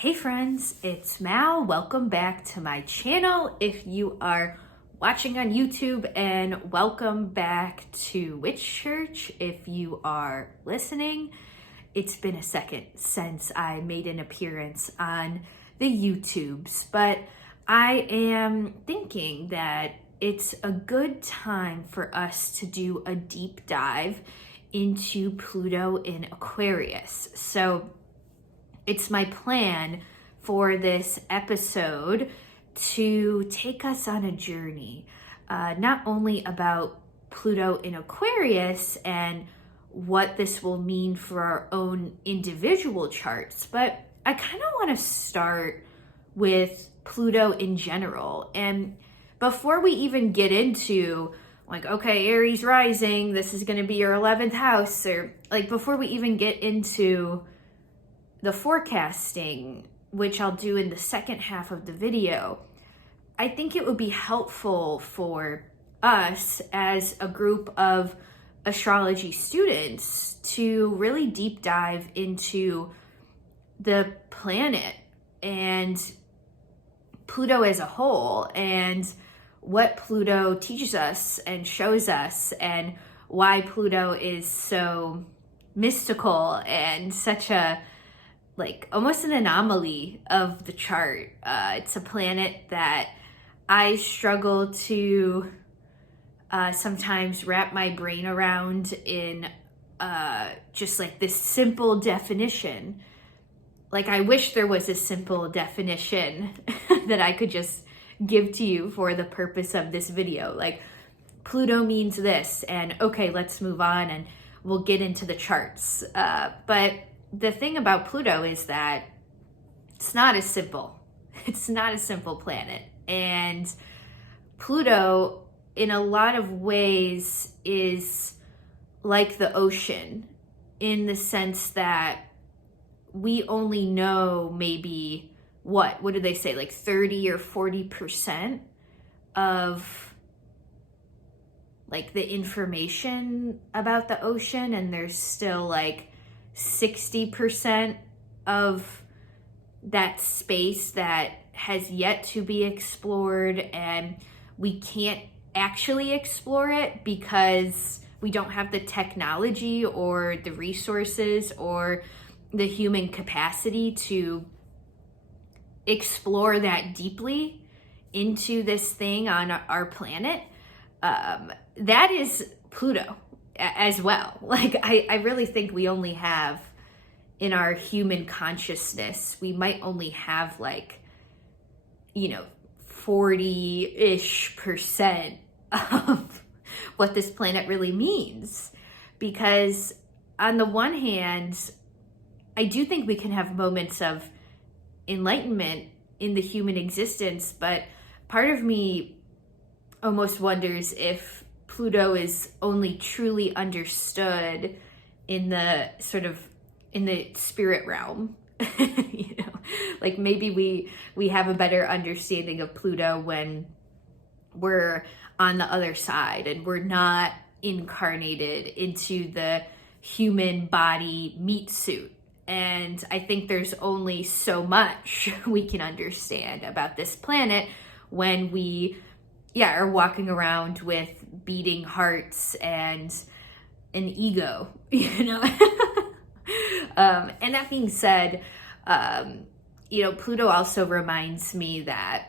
Hey friends, it's Mal. Welcome back to my channel if you are watching on YouTube, and welcome back to Witch Church if you are listening. It's been a second since I made an appearance on the YouTubes, but I am thinking that it's a good time for us to do a deep dive into Pluto in Aquarius. So it's my plan for this episode to take us on a journey, not only about Pluto in Aquarius and what this will mean for our own individual charts, but I kind of want to start with Pluto in general. And before we even get into okay, Aries Rising, this is going to be your 11th house, or before we even get into the forecasting, which I'll do in the second half of the video, I think it would be helpful for us as a group of astrology students to really deep dive into the planet and Pluto as a whole, and what Pluto teaches us and shows us, and why Pluto is so mystical and such a almost an anomaly of the chart. It's a planet that I struggle to sometimes wrap my brain around in just this simple definition. I wish there was a simple definition that I could just give to you for the purpose of this video. Pluto means this, and okay, let's move on and we'll get into the charts. But the thing about Pluto is that it's not as simple. It's not a simple planet. And Pluto, in a lot of ways, is like the ocean in the sense that we only know maybe, what do they say, 30 or 40% of the information about the ocean, and there's still 60% of that space that has yet to be explored, and we can't actually explore it because we don't have the technology or the resources or the human capacity to explore that deeply into this thing on our planet. That is Pluto as well. I really think we only have, in our human consciousness, we might only have 40-ish% of what this planet really means. Because on the one hand, I do think we can have moments of enlightenment in the human existence, but part of me almost wonders if Pluto is only truly understood in the in the spirit realm. Maybe we have a better understanding of Pluto when we're on the other side and we're not incarnated into the human body meat suit. And I think there's only so much we can understand about this planet when we are walking around with beating hearts and an ego, And that being said, Pluto also reminds me that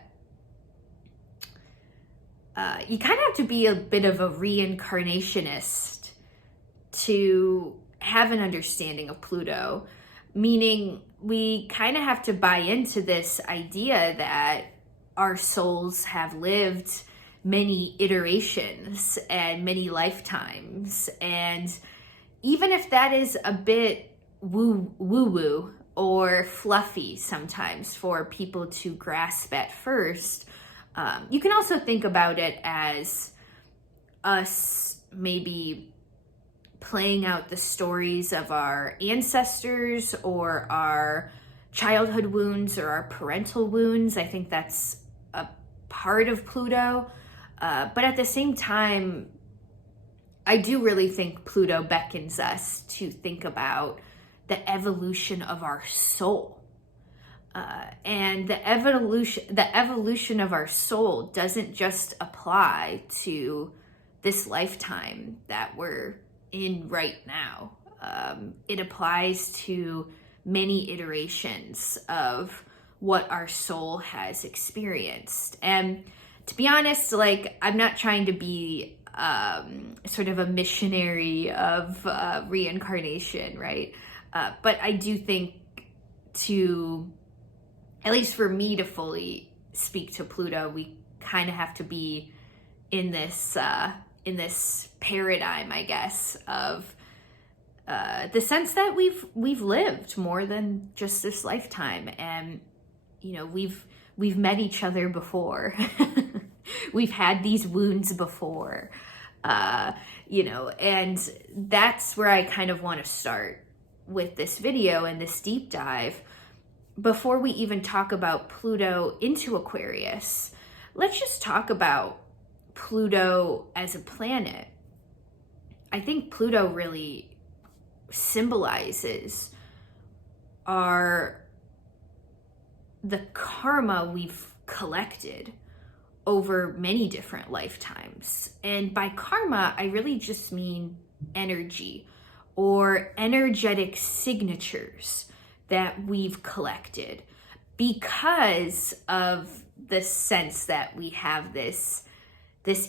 you kind of have to be a bit of a reincarnationist to have an understanding of Pluto, meaning we kind of have to buy into this idea that our souls have lived many iterations and many lifetimes. And even if that is a bit woo-woo or fluffy sometimes for people to grasp at first, you can also think about it as us maybe playing out the stories of our ancestors or our childhood wounds or our parental wounds. I think that's a part of Pluto. But at the same time, I do really think Pluto beckons us to think about the evolution of our soul. And the evolution of our soul doesn't just apply to this lifetime that we're in right now. It applies to many iterations of what our soul has experienced. And to be honest, like, I'm not trying to be sort of a missionary of reincarnation, right? But I do think, to, at least for me to fully speak to Pluto, we kind of have to be in this paradigm, I guess, of the sense that we've lived more than just this lifetime, and you know, we've met each other before. We've had these wounds before, you know, and that's where I kind of want to start with this video and this deep dive. Before we even talk about Pluto into Aquarius, let's just talk about Pluto as a planet. I think Pluto really symbolizes the karma we've collected over many different lifetimes. And by karma, I really just mean energy or energetic signatures that we've collected because of the sense that we have this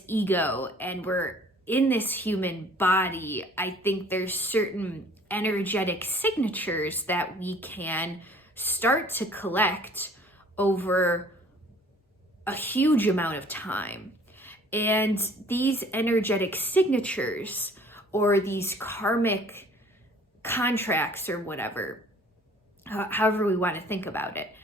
ego and we're in this human body. I think there's certain energetic signatures that we can start to collect over a huge amount of time. And these energetic signatures, or these karmic contracts, or whatever, however we want to think about it,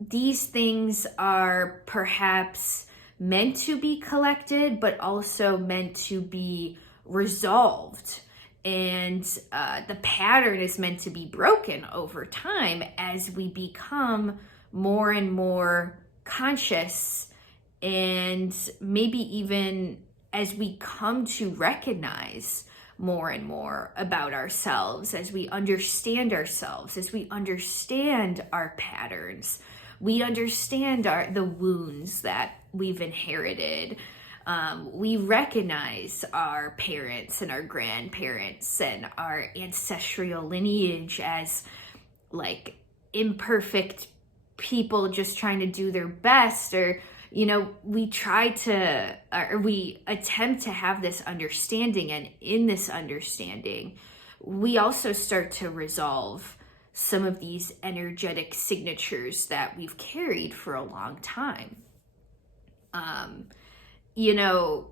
these things are perhaps meant to be collected, but also meant to be resolved. And the pattern is meant to be broken over time as we become more and more conscious, and maybe even as we come to recognize more and more about ourselves, as we understand ourselves, as we understand our patterns, we understand the wounds that we've inherited. We recognize our parents and our grandparents and our ancestral lineage as like imperfect people just trying to do their best, or you know, we attempt to have this understanding, and in this understanding we also start to resolve some of these energetic signatures that we've carried for a long time. You know,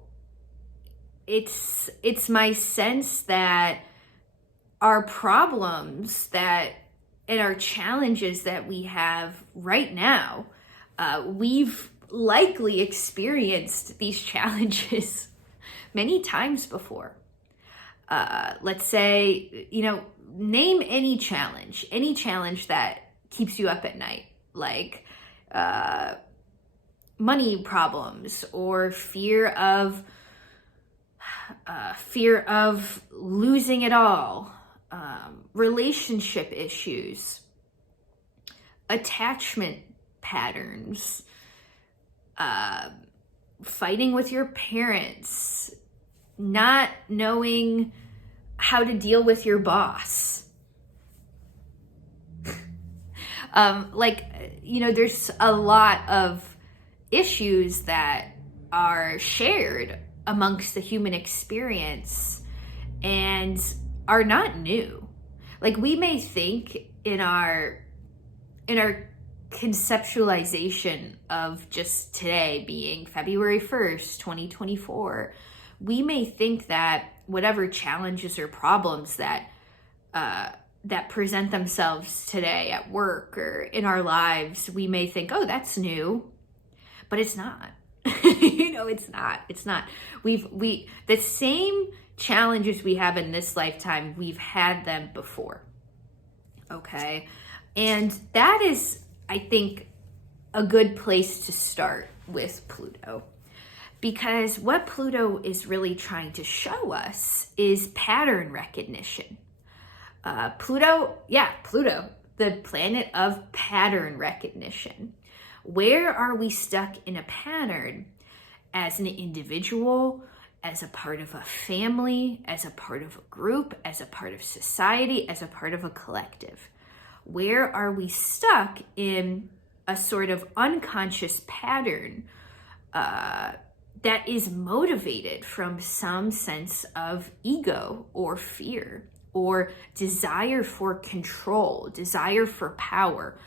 it's my sense that our problems and our challenges that we have right now, we've likely experienced these challenges many times before. Let's say, you know, name any challenge that keeps you up at night, like money problems, or fear of losing it all, relationship issues, attachment patterns, fighting with your parents, not knowing how to deal with your boss. Like, you know, there's a lot of issues that are shared amongst the human experience and are not new. Like, we may think in our conceptualization of just today being February 1st, 2024, we may think that whatever challenges or problems that present themselves today at work or in our lives, we may think, oh, that's new, but it's not. You know, it's not. The same challenges we have in this lifetime, we've had them before. Okay. And that is, I think, a good place to start with Pluto, because what Pluto is really trying to show us is pattern recognition. Pluto, the planet of pattern recognition. Where are we stuck in a pattern as an individual, as a part of a family, as a part of a group, as a part of society, as a part of a collective? Where are we stuck in a sort of unconscious pattern that is motivated from some sense of ego or fear or desire for control, desire for power?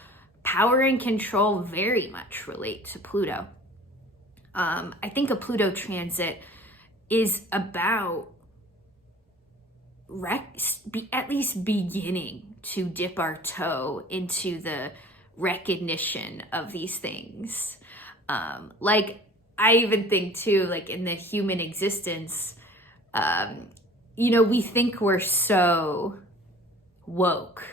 Power and control very much relate to Pluto. I think a Pluto transit is about at least beginning to dip our toe into the recognition of these things. Like, I even think too, like in the human existence, we think we're so woke.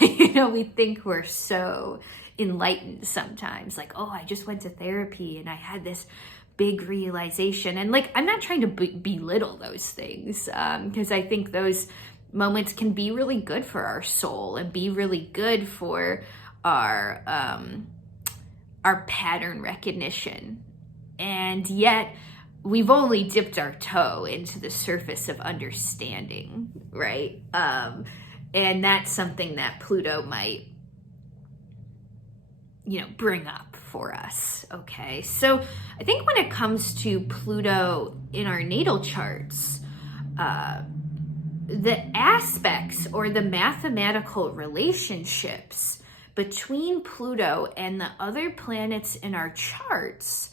We think we're so enlightened sometimes. Like, oh, I just went to therapy and I had this big realization. And like, I'm not trying to belittle those things, because I think those moments can be really good for our soul and be really good for our pattern recognition. And yet we've only dipped our toe into the surface of understanding, right? And that's something that Pluto might, bring up for us, okay? So I think when it comes to Pluto in our natal charts, the aspects or the mathematical relationships between Pluto and the other planets in our charts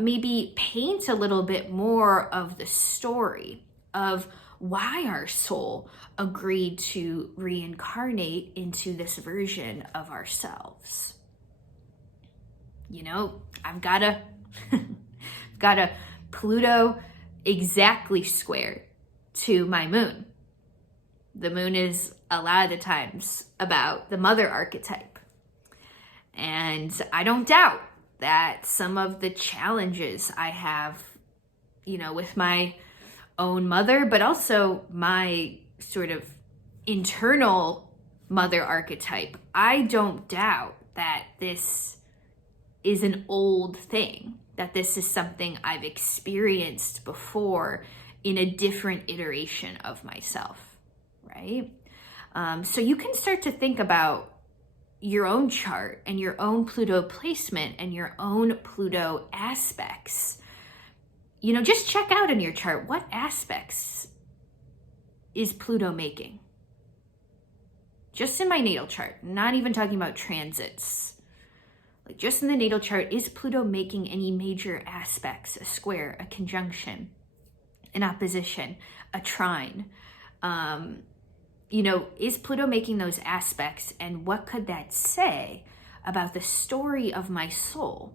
maybe paint a little bit more of the story of why our soul agreed to reincarnate into this version of ourselves. I've got a Pluto exactly square to my moon. The moon is a lot of the times about the mother archetype. And I don't doubt that some of the challenges I have, with my own mother, but also my sort of internal mother archetype, I don't doubt that this is an old thing, that this is something I've experienced before in a different iteration of myself, right? So you can start to think about your own chart and your own Pluto placement and your own Pluto aspects. Just check out in your chart, what aspects is Pluto making? Just in my natal chart, not even talking about transits. Like just in the natal chart, is Pluto making any major aspects, a square, a conjunction, an opposition, a trine? Is Pluto making those aspects, and what could that say about the story of my soul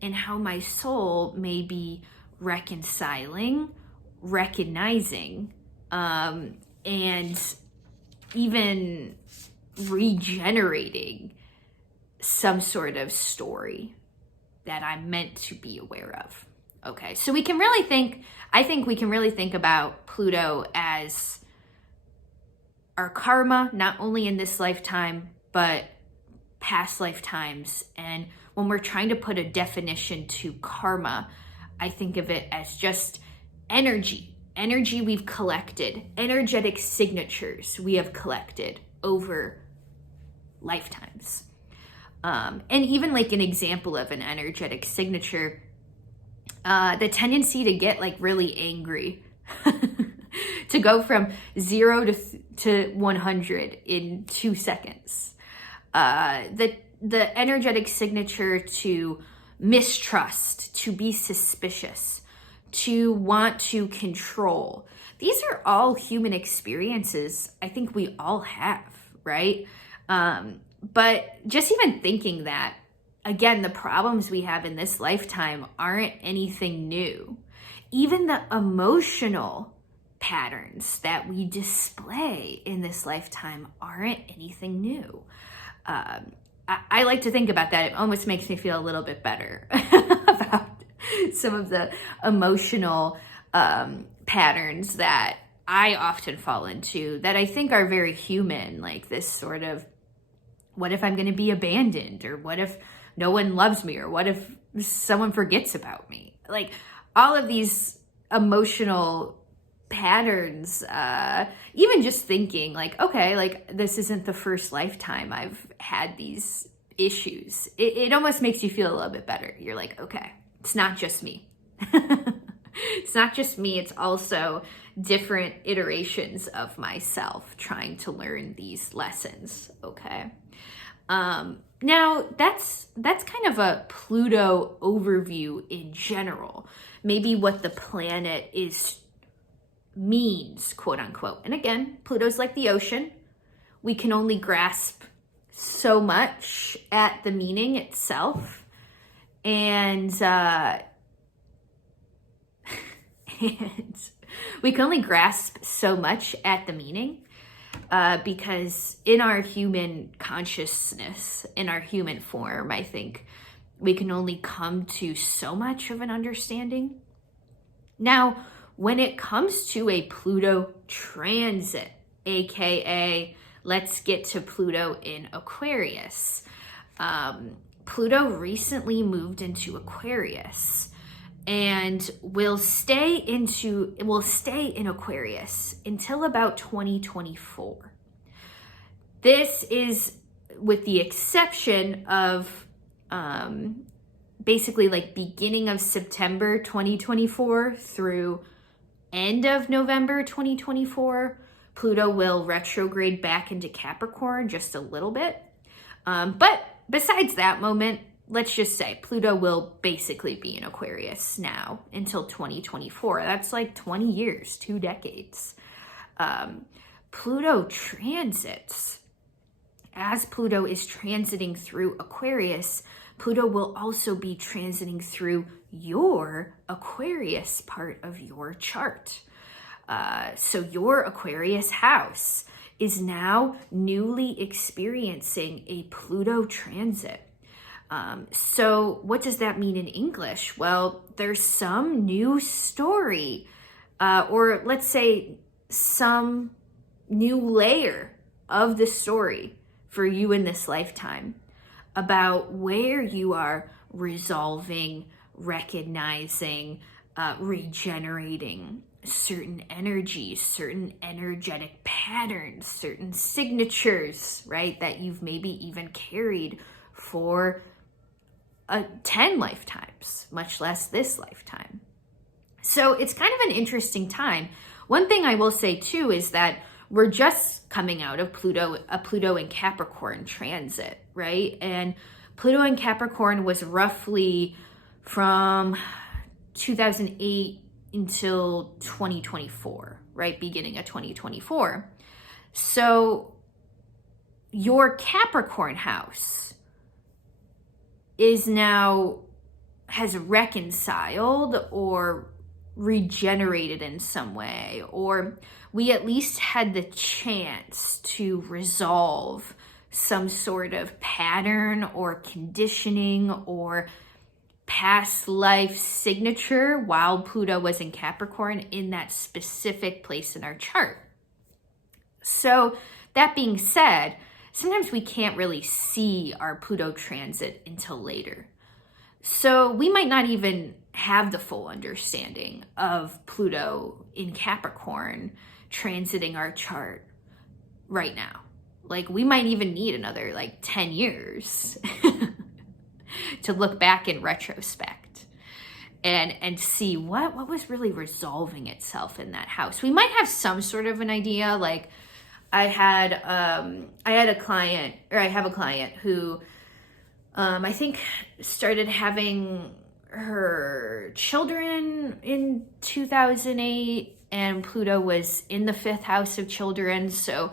and how my soul may be reconciling, recognizing, and even regenerating some sort of story that I'm meant to be aware of. Okay, so we can really think about Pluto as our karma, not only in this lifetime, but past lifetimes. And when we're trying to put a definition to karma, I think of it as just energy we've collected, energetic signatures we have collected over lifetimes. And even like an example of an energetic signature, the tendency to get like really angry, to go from 0 to 100 in 2 seconds. The energetic signature to mistrust, to be suspicious, to want to control. These are all human experiences I think we all have, right? But just even thinking that, again, the problems we have in this lifetime aren't anything new. Even the emotional patterns that we display in this lifetime aren't anything new. I like to think about that. It almost makes me feel a little bit better about some of the emotional patterns that I often fall into that I think are very human, like this sort of What if I'm going to be abandoned? Or what if no one loves me? Or what if someone forgets about me? Like all of these emotional patterns, even just thinking like, okay, like this isn't the first lifetime I've had these issues. It almost makes you feel a little bit better. You're like, okay, it's not just me. It's not just me. It's also different iterations of myself trying to learn these lessons. Okay. Now that's kind of a Pluto overview in general. Maybe what the planet means, quote unquote. And again, Pluto's like the ocean. We can only grasp so much at the meaning itself. And we can only grasp so much at the meaning because in our human consciousness, in our human form, I think we can only come to so much of an understanding. Now, when it comes to a Pluto transit, aka let's get to Pluto in Aquarius. Pluto recently moved into Aquarius and will stay in Aquarius until about 2024. This is with the exception of basically like beginning of September 2024 through end of November 2024. Pluto will retrograde back into Capricorn just a little bit. But besides that moment, let's just say Pluto will basically be in Aquarius now until 2024. That's like 20 years, 2 decades. Pluto transits. As Pluto is transiting through Aquarius, Pluto will also be transiting through your Aquarius part of your chart. So your Aquarius house is now newly experiencing a Pluto transit. So what does that mean in English? Well, there's some new story, or let's say some new layer of the story for you in this lifetime about where you are resolving, recognizing, regenerating certain energies, certain energetic patterns, certain signatures, right? That you've maybe even carried for 10 lifetimes, much less this lifetime. So it's kind of an interesting time. One thing I will say too is that we're just coming out of a Pluto in Capricorn transit, right? And Pluto in Capricorn was roughly from 2008 until 2024, right? Beginning of 2024. So your Capricorn house has reconciled or regenerated in some way, or we at least had the chance to resolve some sort of pattern or conditioning or past life signature while Pluto was in Capricorn in that specific place in our chart. So that being said, sometimes we can't really see our Pluto transit until later. So we might not even have the full understanding of Pluto in Capricorn transiting our chart right now. Like we might even need another 10 years to look back in retrospect and see what was really resolving itself in that house. We might have some sort of an idea. Like I have a client who I think started having her children in 2008, and Pluto was in the 5th house of children. So,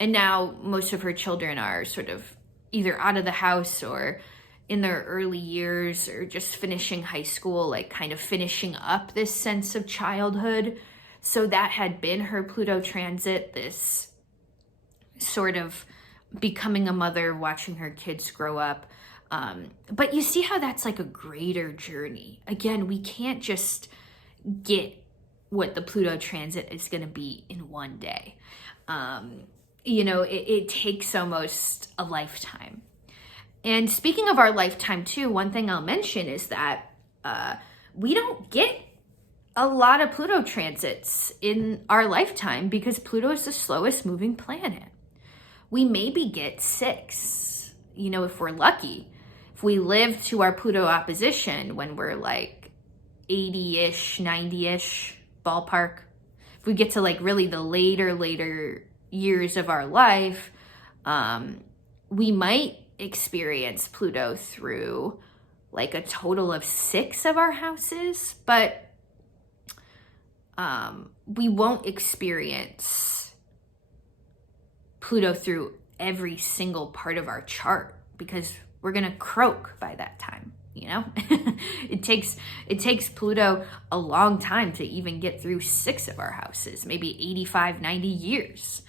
and now most of her children are sort of either out of the house or in their early years or just finishing high school, like kind of finishing up this sense of childhood. So that had been her Pluto transit, this sort of becoming a mother, watching her kids grow up. But you see how that's like a greater journey. Again, we can't just get what the Pluto transit is going to be in one day. it takes almost a lifetime. And speaking of our lifetime too, one thing I'll mention is that we don't get a lot of Pluto transits in our lifetime because Pluto is the slowest moving planet. We maybe get 6, if we're lucky. If we live to our Pluto opposition when we're like 80-ish, 90-ish ballpark, if we get to like really the later years of our life, we might experience Pluto through like a total of 6 of our houses, but we won't experience Pluto through every single part of our chart because we're gonna croak by that time. It takes Pluto a long time to even get through 6 of our houses, maybe 85, 90 years.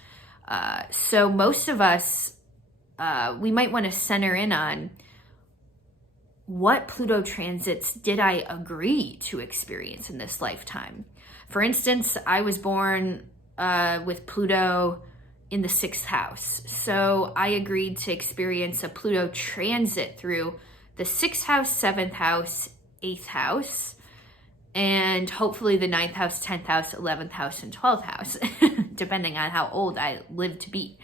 So most of us, we might want to center in on what Pluto transits did I agree to experience in this lifetime. For instance, I was born with Pluto in the 6th house. So I agreed to experience a Pluto transit through the 6th house, 7th house, 8th house, and hopefully the 9th house, 10th house, 11th house, and 12th house, depending on how old I live to be.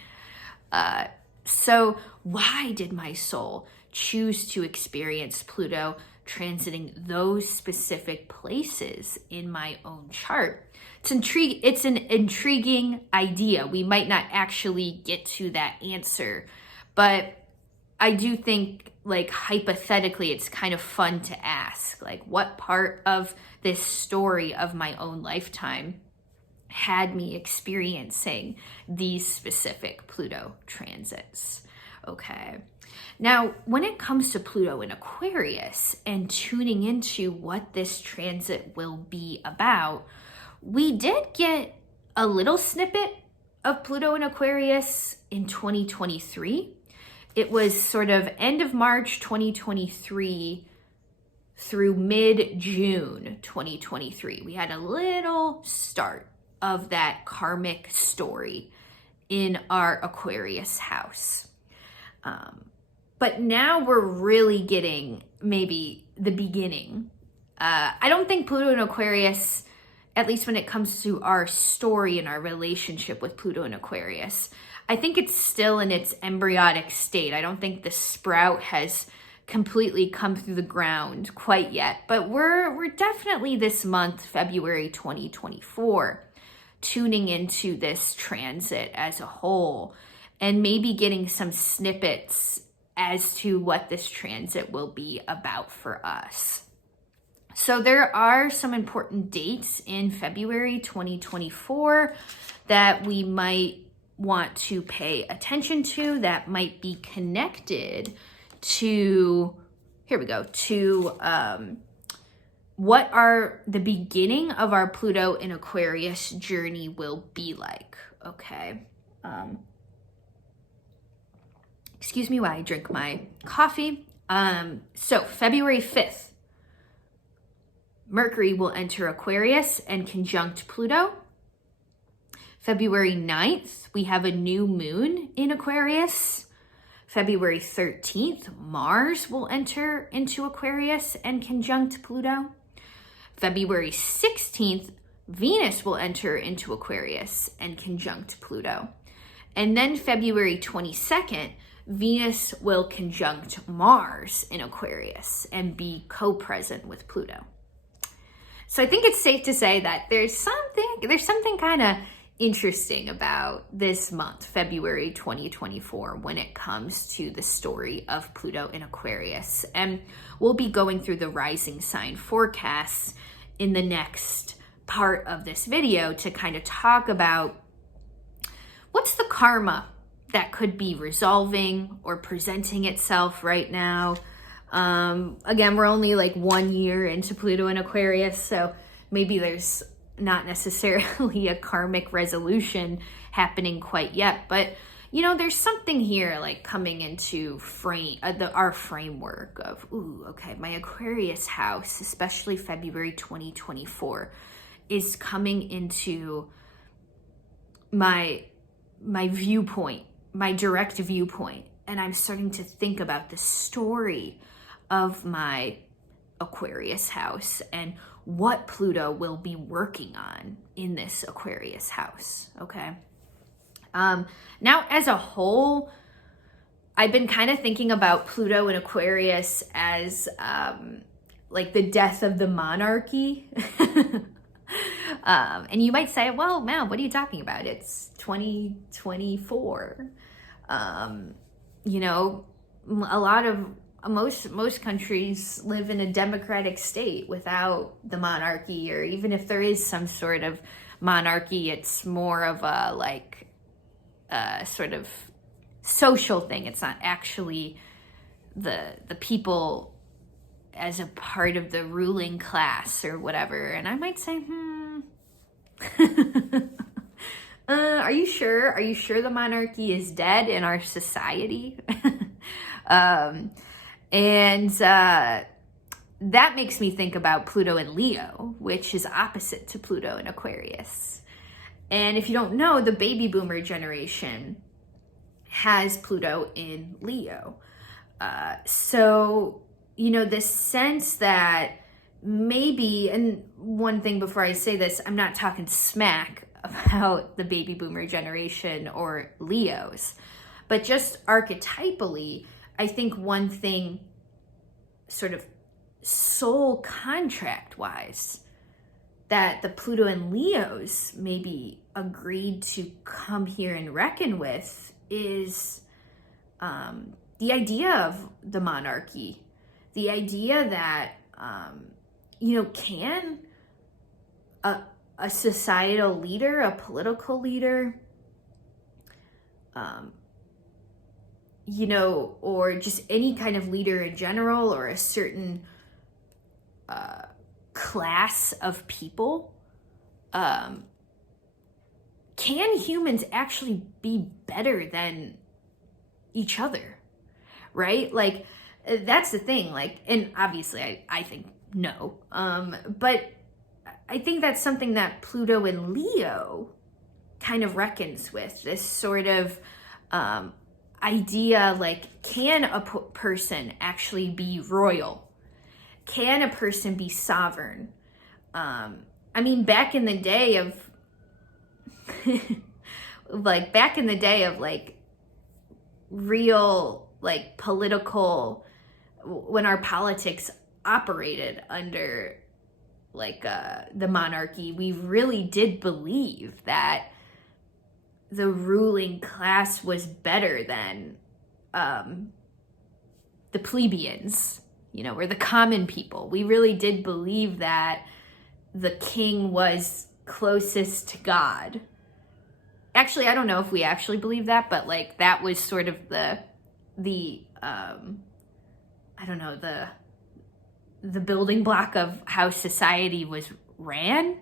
So why did my soul choose to experience Pluto transiting those specific places in my own chart? It's an intriguing idea. We might not actually get to that answer, but I do think, like, hypothetically, it's kind of fun to ask, like, what part of this story of my own lifetime had me experiencing these specific Pluto transits? Okay. Now, when it comes to Pluto in Aquarius and tuning into what this transit will be about, we did get a little snippet of Pluto in Aquarius in 2023. It was sort of end of March 2023 through mid-June 2023. We had a little start of that karmic story in our Aquarius house. But now we're really getting maybe the beginning. I don't think Pluto in Aquarius, at least when it comes to our story and our relationship with Pluto in Aquarius, I think it's still in its embryonic state. I don't think the sprout has completely come through the ground quite yet, but we're definitely this month, February 2024, tuning into this transit as a whole and maybe getting some snippets as to what this transit will be about for us. So there are some important dates in February 2024 that we might want to pay attention to that might be connected to, what are the beginning of our Pluto in Aquarius journey will be like, okay? Excuse me while I drink my coffee. So February 5th, Mercury will enter Aquarius and conjunct Pluto. February 9th, we have a new moon in Aquarius. February 13th, Mars will enter into Aquarius and conjunct Pluto. February 16th, Venus will enter into Aquarius and conjunct Pluto. And then February 22nd, Venus will conjunct Mars in Aquarius and be co-present with Pluto. So I think it's safe to say that there's something kind of interesting about this month, February 2024, when it comes to the story of Pluto in Aquarius. And we'll be going through the rising sign forecasts in the next part of this video to kind of talk about what's the karma that could be resolving or presenting itself right now. Again, we're only like 1 year into Pluto in Aquarius, so maybe there's not necessarily a karmic resolution happening quite yet, but there's something here like coming into our framework of, okay, my Aquarius house, especially February 2024, is coming into my my viewpoint, my direct viewpoint, and I'm starting to think about the story of my Aquarius house and what Pluto will be working on in this Aquarius house, okay? Now, as a whole, I've been kind of thinking about Pluto and Aquarius as like the death of the monarchy. And you might say, well, man, what are you talking about? It's 2024. You know, a lot of most countries live in a democratic state without the monarchy, or even if there is some sort of monarchy, it's more of a like sort of social thing. It's not actually the people as a part of the ruling class or whatever. And I might say, are you sure? Are you sure the monarchy is dead in our society? And that makes me think about Pluto and Leo, which is opposite to Pluto and Aquarius. And if you don't know, the baby boomer generation has Pluto in Leo. So, you know, this sense that maybe, and one thing before I say this, I'm not talking smack about the baby boomer generation or Leos, but just archetypally, I think one thing sort of soul contract wise that the Pluto and Leos maybe agreed to come here and reckon with is the idea of the monarchy, the idea that, you know, can a societal leader, a political leader, you know, or just any kind of leader in general, or a certain class of people, can humans actually be better than each other, right? Like, that's the thing, like, and obviously I think no, but I think that's something that Pluto and Leo kind of reckons with, this sort of idea, like, can a person actually be royal? Can a person be sovereign? I mean, back in the day of like real, like, political, when our politics operated under like the monarchy, we really did believe that the ruling class was better than the plebeians, you know, or the common people. We really did believe that the king was closest to God. Actually, I don't know if we actually believe that, but like that was sort of the I don't know, the building block of how society was ran.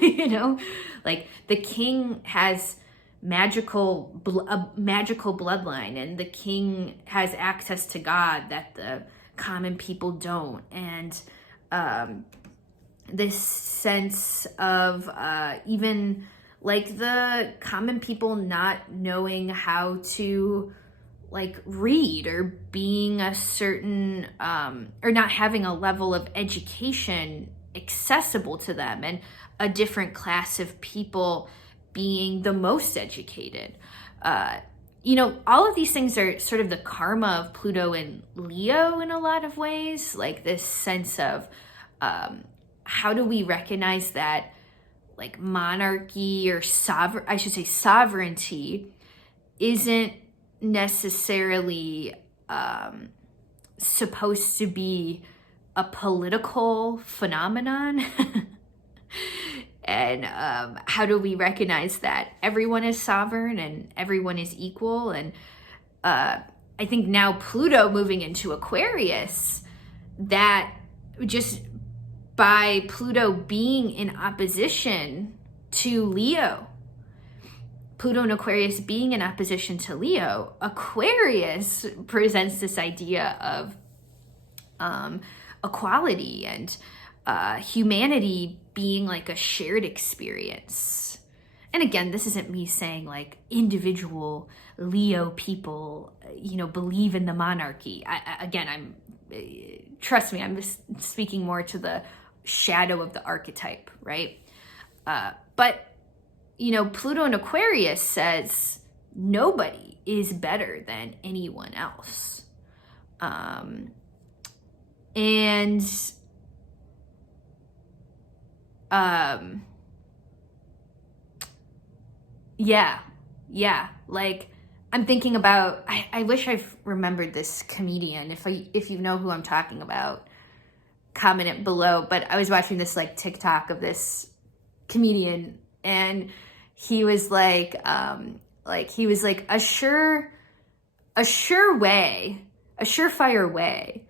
You know, like the king has a magical bloodline, and the king has access to God that the common people don't. And this sense of even like the common people not knowing how to like read, or being a certain or not having a level of education accessible to them, and a different class of people being the most educated. You know, all of these things are sort of the karma of Pluto and Leo in a lot of ways, like this sense of how do we recognize that like monarchy, or sovereignty isn't necessarily supposed to be a political phenomenon. And how do we recognize that everyone is sovereign and everyone is equal? And I think now Pluto moving into Aquarius, that just by Pluto being in opposition to Leo, Pluto and Aquarius being in opposition to Leo, Aquarius presents this idea of equality and humanity being like a shared experience. and again, this isn't me saying like individual Leo people, believe in the monarchy. Trust me, I'm just speaking more to the shadow of the archetype, right? But Pluto in Aquarius says nobody is better than anyone else. Yeah. Like, I'm thinking about, I wish I've remembered this comedian. If you know who I'm talking about, comment it below. But I was watching this like TikTok of this comedian, and he was like a surefire way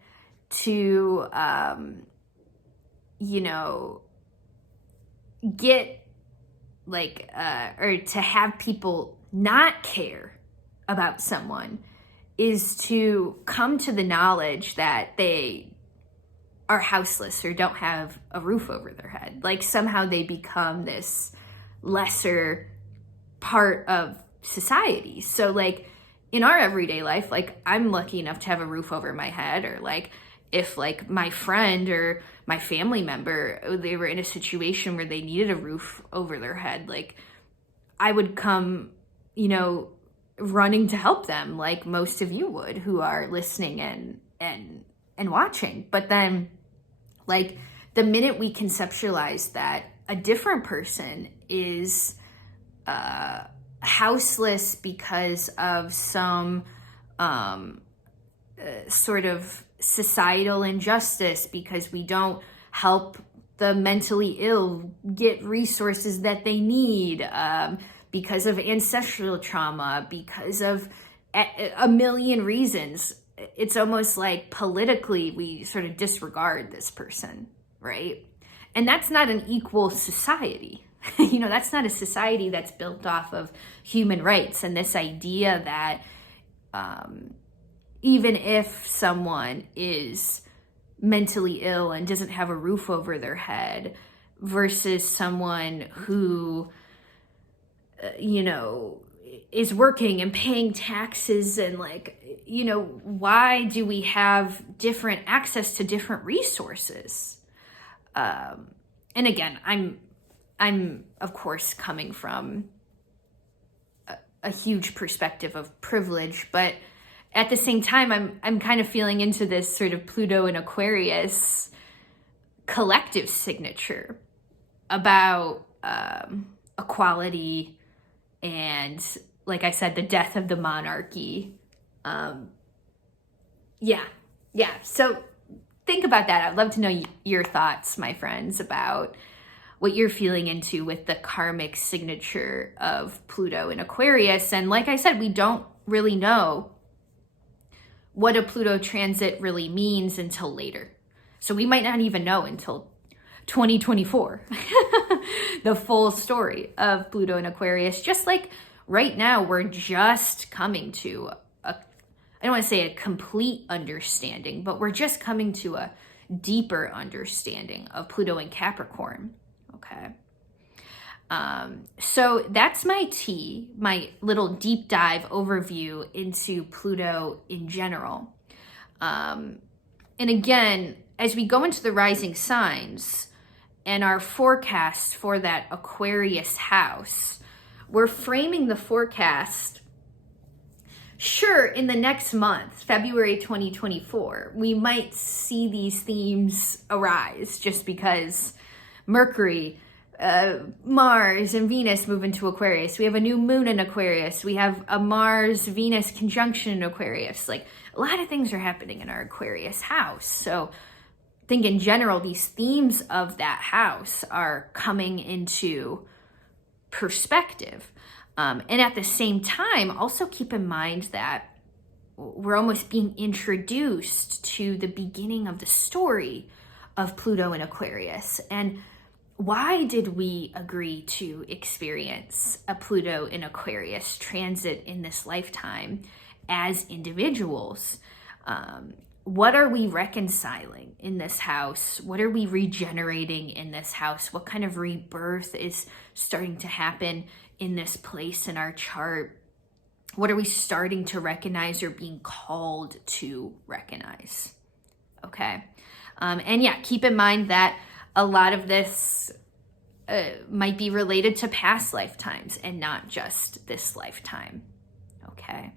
to get like or to have people not care about someone is to come to the knowledge that they are houseless or don't have a roof over their head. Like somehow they become this lesser part of society. So like in our everyday life, like I'm lucky enough to have a roof over my head, or like if like my friend or my family member, they were in a situation where they needed a roof over their head, like I would come, running to help them, like most of you would who are listening and watching. But then like the minute we conceptualize that a different person is houseless because of some sort of societal injustice, because we don't help the mentally ill get resources that they need, because of ancestral trauma, because of a million reasons, it's almost like politically we sort of disregard this person, right? And that's not an equal society. That's not a society that's built off of human rights and this idea that even if someone is mentally ill and doesn't have a roof over their head versus someone who, is working and paying taxes, and like, why do we have different access to different resources? And again, I'm of course coming from a huge perspective of privilege, but at the same time, I'm kind of feeling into this sort of Pluto and Aquarius collective signature about equality and, like I said, the death of the monarchy. So think about that. I'd love to know your thoughts, my friends, about what you're feeling into with the karmic signature of Pluto in Aquarius. And like I said, we don't really know what a Pluto transit really means until later. So we might not even know until 2024, the full story of Pluto in Aquarius. Just like right now, we're just coming to I don't want to say a complete understanding, but we're just coming to a deeper understanding of Pluto in Capricorn. Okay. So that's my little deep dive overview into Pluto in general. And again, as we go into the rising signs and our forecast for that Aquarius house, we're framing the forecast. Sure, in the next month, February 2024, we might see these themes arise just because Mercury, Mars, and Venus move into Aquarius. We have a new moon in Aquarius. We have a Mars-Venus conjunction in Aquarius. Like, a lot of things are happening in our Aquarius house. So I think in general, these themes of that house are coming into perspective. And at the same time, also keep in mind that we're almost being introduced to the beginning of the story of Pluto in Aquarius. And why did we agree to experience a Pluto in Aquarius transit in this lifetime as individuals? What are we reconciling in this house? What are we regenerating in this house? What kind of rebirth is starting to happen in this place in our chart? What are we starting to recognize or being called to recognize? Okay. And yeah, keep in mind that a lot of this might be related to past lifetimes and not just this lifetime. Okay.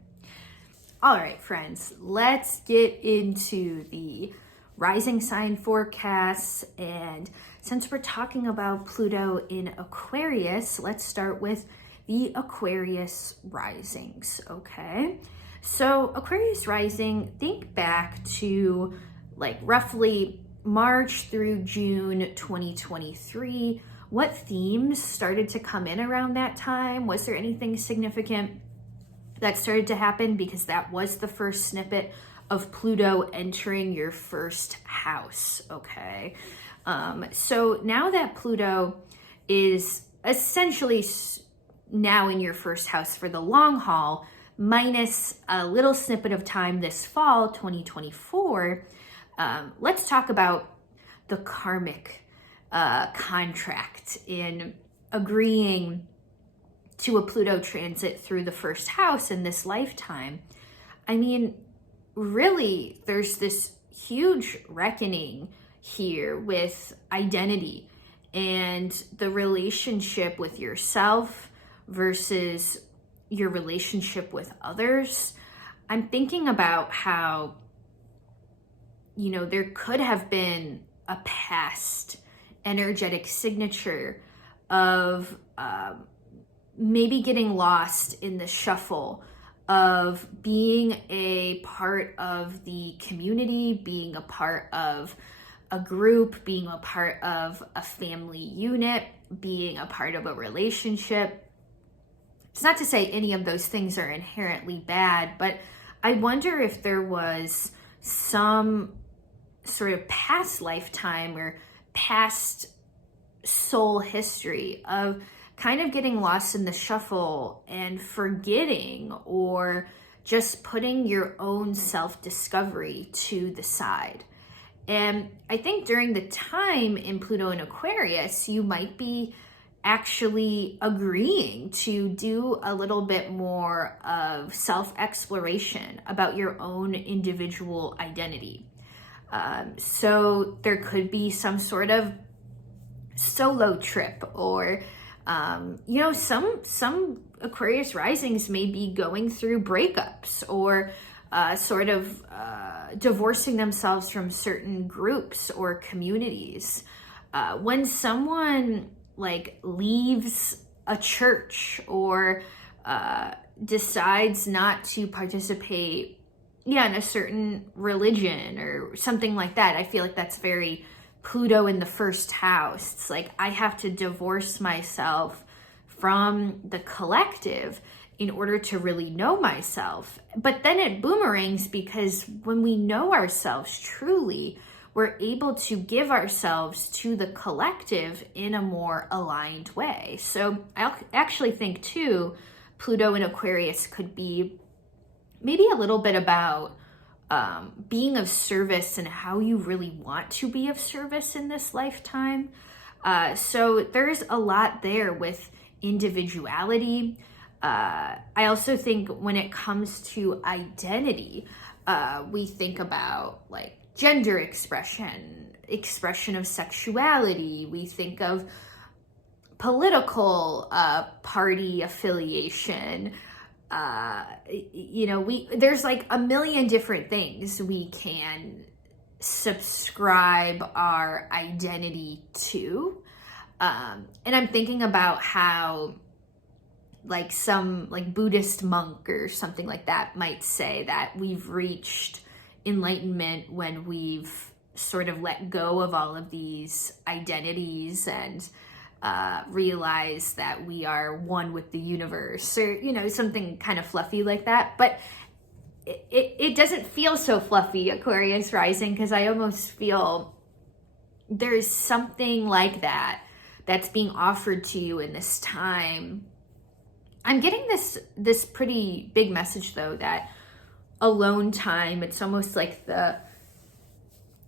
All right, friends, let's get into the rising sign forecasts. And since we're talking about Pluto in Aquarius, let's start with the Aquarius risings, okay? So Aquarius rising, think back to like roughly March through June 2023. What themes started to come in around that time? Was there anything significant that started to happen? Because that was the first snippet of Pluto entering your first house, okay? So now that Pluto is essentially now in your first house for the long haul, minus a little snippet of time this fall, 2024, let's talk about the karmic contract in agreeing to a Pluto transit through the first house in this lifetime. I mean, really, there's this huge reckoning here with identity and the relationship with yourself versus your relationship with others. I'm thinking about how, you know, there could have been a past energetic signature of maybe getting lost in the shuffle of being a part of the community, being a part of a group, being a part of a family unit, being a part of a relationship. It's not to say any of those things are inherently bad, but I wonder if there was some sort of past lifetime or past soul history of kind of getting lost in the shuffle and forgetting or just putting your own self-discovery to the side. And I think during the time in Pluto and Aquarius, you might be actually agreeing to do a little bit more of self-exploration about your own individual identity. So there could be some sort of solo trip, or you know, some Aquarius risings may be going through breakups or sort of divorcing themselves from certain groups or communities. When someone like leaves a church or decides not to participate in a certain religion or something like that, I feel like that's very Pluto in the first house. It's like I have to divorce myself from the collective in order to really know myself. But then it boomerangs, because when we know ourselves truly, we're able to give ourselves to the collective in a more aligned way. So I actually think too, Pluto in Aquarius could be maybe a little bit about being of service and how you really want to be of service in this lifetime. So there's a lot there with individuality. I also think when it comes to identity, we think about like gender expression of sexuality. We think of political party affiliation. You know, there's like a million different things we can subscribe our identity to. And I'm thinking about how like some like Buddhist monk or something like that might say that we've reached enlightenment when we've sort of let go of all of these identities and realize that we are one with the universe, or, you know, something kind of fluffy like that. But it doesn't feel so fluffy, Aquarius rising, because I almost feel there's something like that that's being offered to you in this time. I'm getting this pretty big message though, that alone time, it's almost like the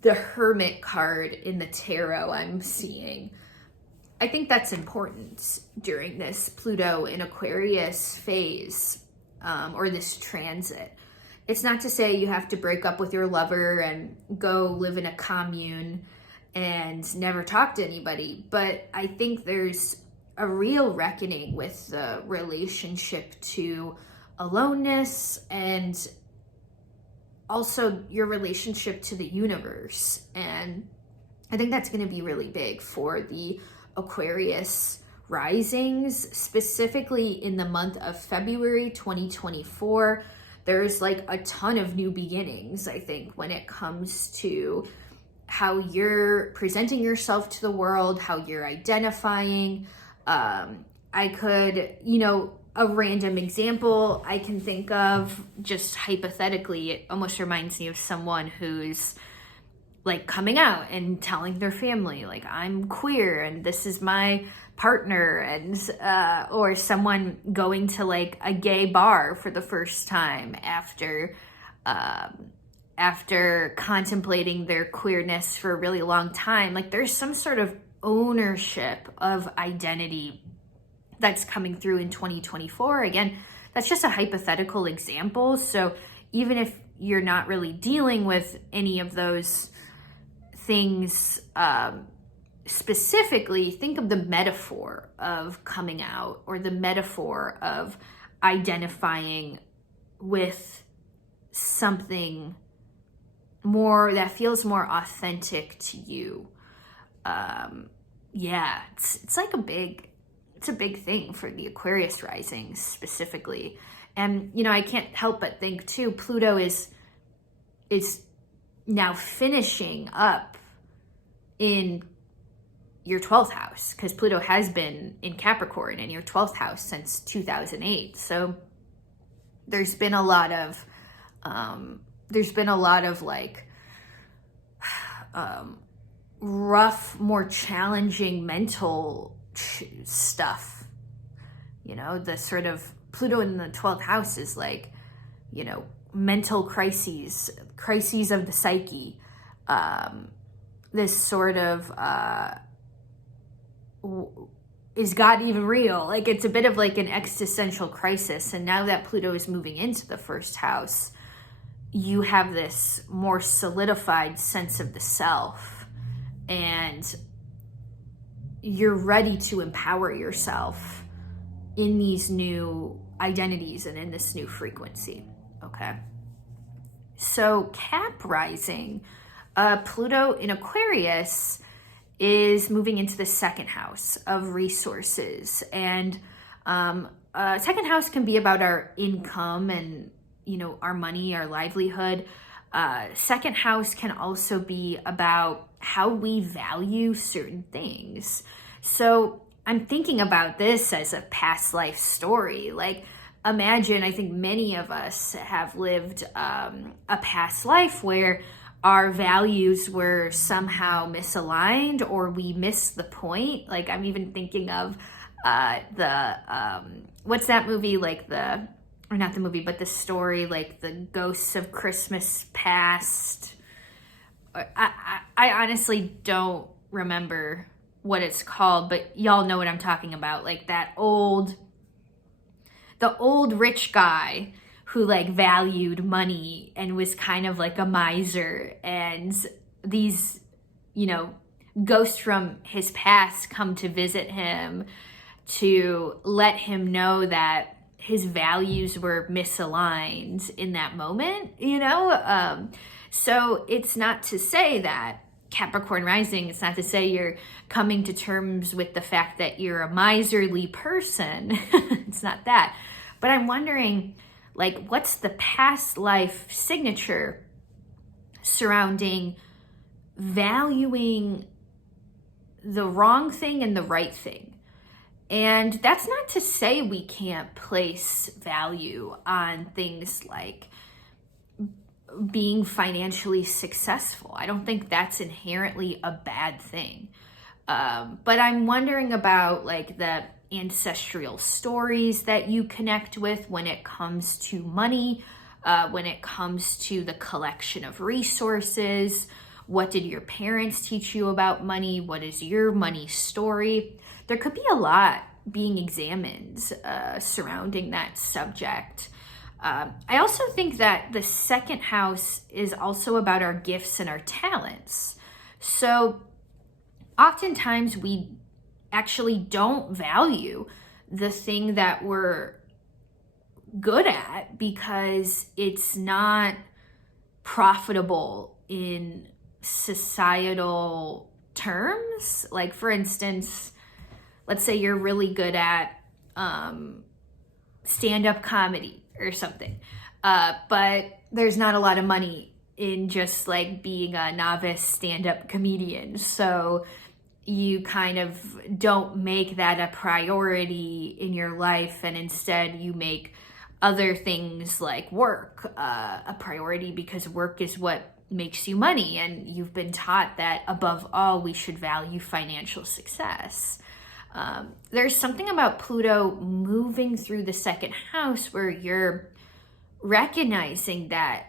Hermit card in the tarot I'm seeing. I think that's important during this Pluto in Aquarius phase, or this transit. It's not to say you have to break up with your lover and go live in a commune and never talk to anybody, but I think there's a real reckoning with the relationship to aloneness and also your relationship to the universe. And I think that's going to be really big for the Aquarius risings, specifically in the month of February 2024. There's like a ton of new beginnings, I think, when it comes to how you're presenting yourself to the world, how you're identifying. I could, a random example I can think of, just hypothetically, it almost reminds me of someone who's like coming out and telling their family, like, I'm queer and this is my partner, and or someone going to like a gay bar for the first time after contemplating their queerness for a really long time. Like, there's some sort of ownership of identity that's coming through in 2024. Again, that's just a hypothetical example. So even if you're not really dealing with any of those things specifically, think of the metaphor of coming out, or the metaphor of identifying with something more that feels more authentic to you. It's like a big thing for the Aquarius rising specifically. And I can't help but think too, Pluto is now finishing up in your 12th house, because Pluto has been in Capricorn in your 12th house since 2008. So there's been a lot of like rough, more challenging mental stuff. The sort of Pluto in the 12th house is like, mental crises of the psyche. This sort of is God even real? Like, it's a bit of like an existential crisis. And now that Pluto is moving into the first house, you have this more solidified sense of the self, and you're ready to empower yourself in these new identities and in this new frequency. Okay. So Cap rising, Pluto in Aquarius is moving into the second house of resources. And second house can be about our income and, our money, our livelihood. Second house can also be about how we value certain things. So I'm thinking about this as a past life story. Like, imagine, I think many of us have lived a past life where our values were somehow misaligned, or we missed the point. Like, I'm even thinking of what's that movie, like or not the movie, but the story, like the Ghosts of Christmas Past. I honestly don't remember what it's called, but y'all know what I'm talking about. Like the old rich guy who like valued money and was kind of like a miser, and these, ghosts from his past come to visit him to let him know that his values were misaligned in that moment, so it's not to say that Capricorn rising, it's not to say you're coming to terms with the fact that you're a miserly person. It's not that. But I'm wondering, like, what's the past life signature surrounding valuing the wrong thing and the right thing? And that's not to say we can't place value on things like being financially successful. I don't think that's inherently a bad thing. But I'm wondering about like the ancestral stories that you connect with when it comes to money, when it comes to the collection of resources. What did your parents teach you about money? What is your money story? there could be a lot being examined surrounding that subject. I also think that the second house is also about our gifts and our talents. So oftentimes we actually don't value the thing that we're good at because it's not profitable in societal terms. Like, for instance, let's say you're really good at stand-up comedy or something, but there's not a lot of money in just like being a novice stand-up comedian, so you kind of don't make that a priority in your life, and instead you make other things like work a priority because work is what makes you money, and you've been taught that above all we should value financial success. There's something about Pluto moving through the second house where you're recognizing that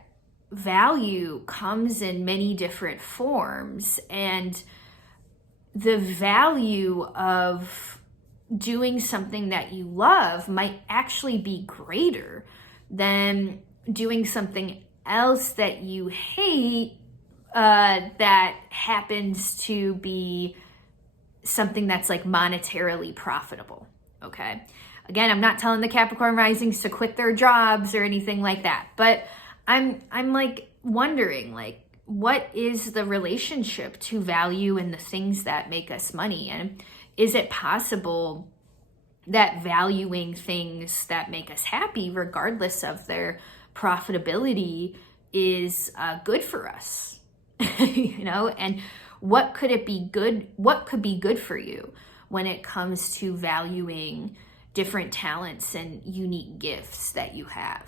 value comes in many different forms, and the value of doing something that you love might actually be greater than doing something else that you hate that happens to be something that's like monetarily profitable. Okay, again, I'm not telling the Capricorn Risings to quit their jobs or anything like that, but I'm like wondering, like, what is the relationship to value and the things that make us money? And is it possible that valuing things that make us happy, regardless of their profitability, is good for us? You know, and what could it be good? What could be good for you when it comes to valuing different talents and unique gifts that you have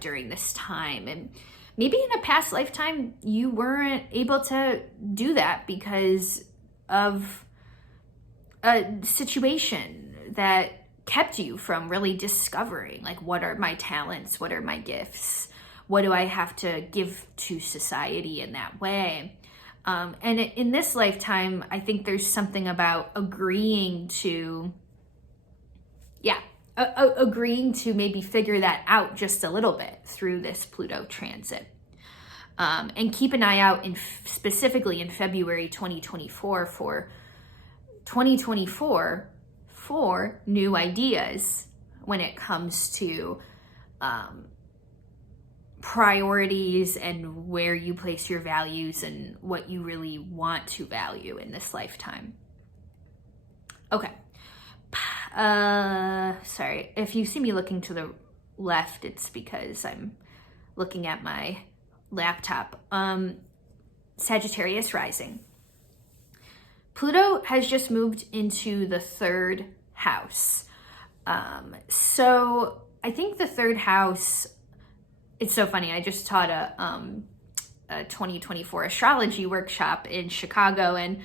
during this time? And maybe in a past lifetime, you weren't able to do that because of a situation that kept you from really discovering, like, what are my talents? What are my gifts? What do I have to give to society in that way? And in this lifetime, I think there's something about agreeing to maybe figure that out just a little bit through this Pluto transit. And keep an eye out specifically in February 2024 for new ideas when it comes to priorities and where you place your values and what you really want to value in this lifetime. Okay. Sorry, if you see me looking to the left, it's because I'm looking at my laptop. Sagittarius Rising. Pluto has just moved into the third house. So I think the third house, it's so funny. I just taught a 2024 astrology workshop in Chicago, and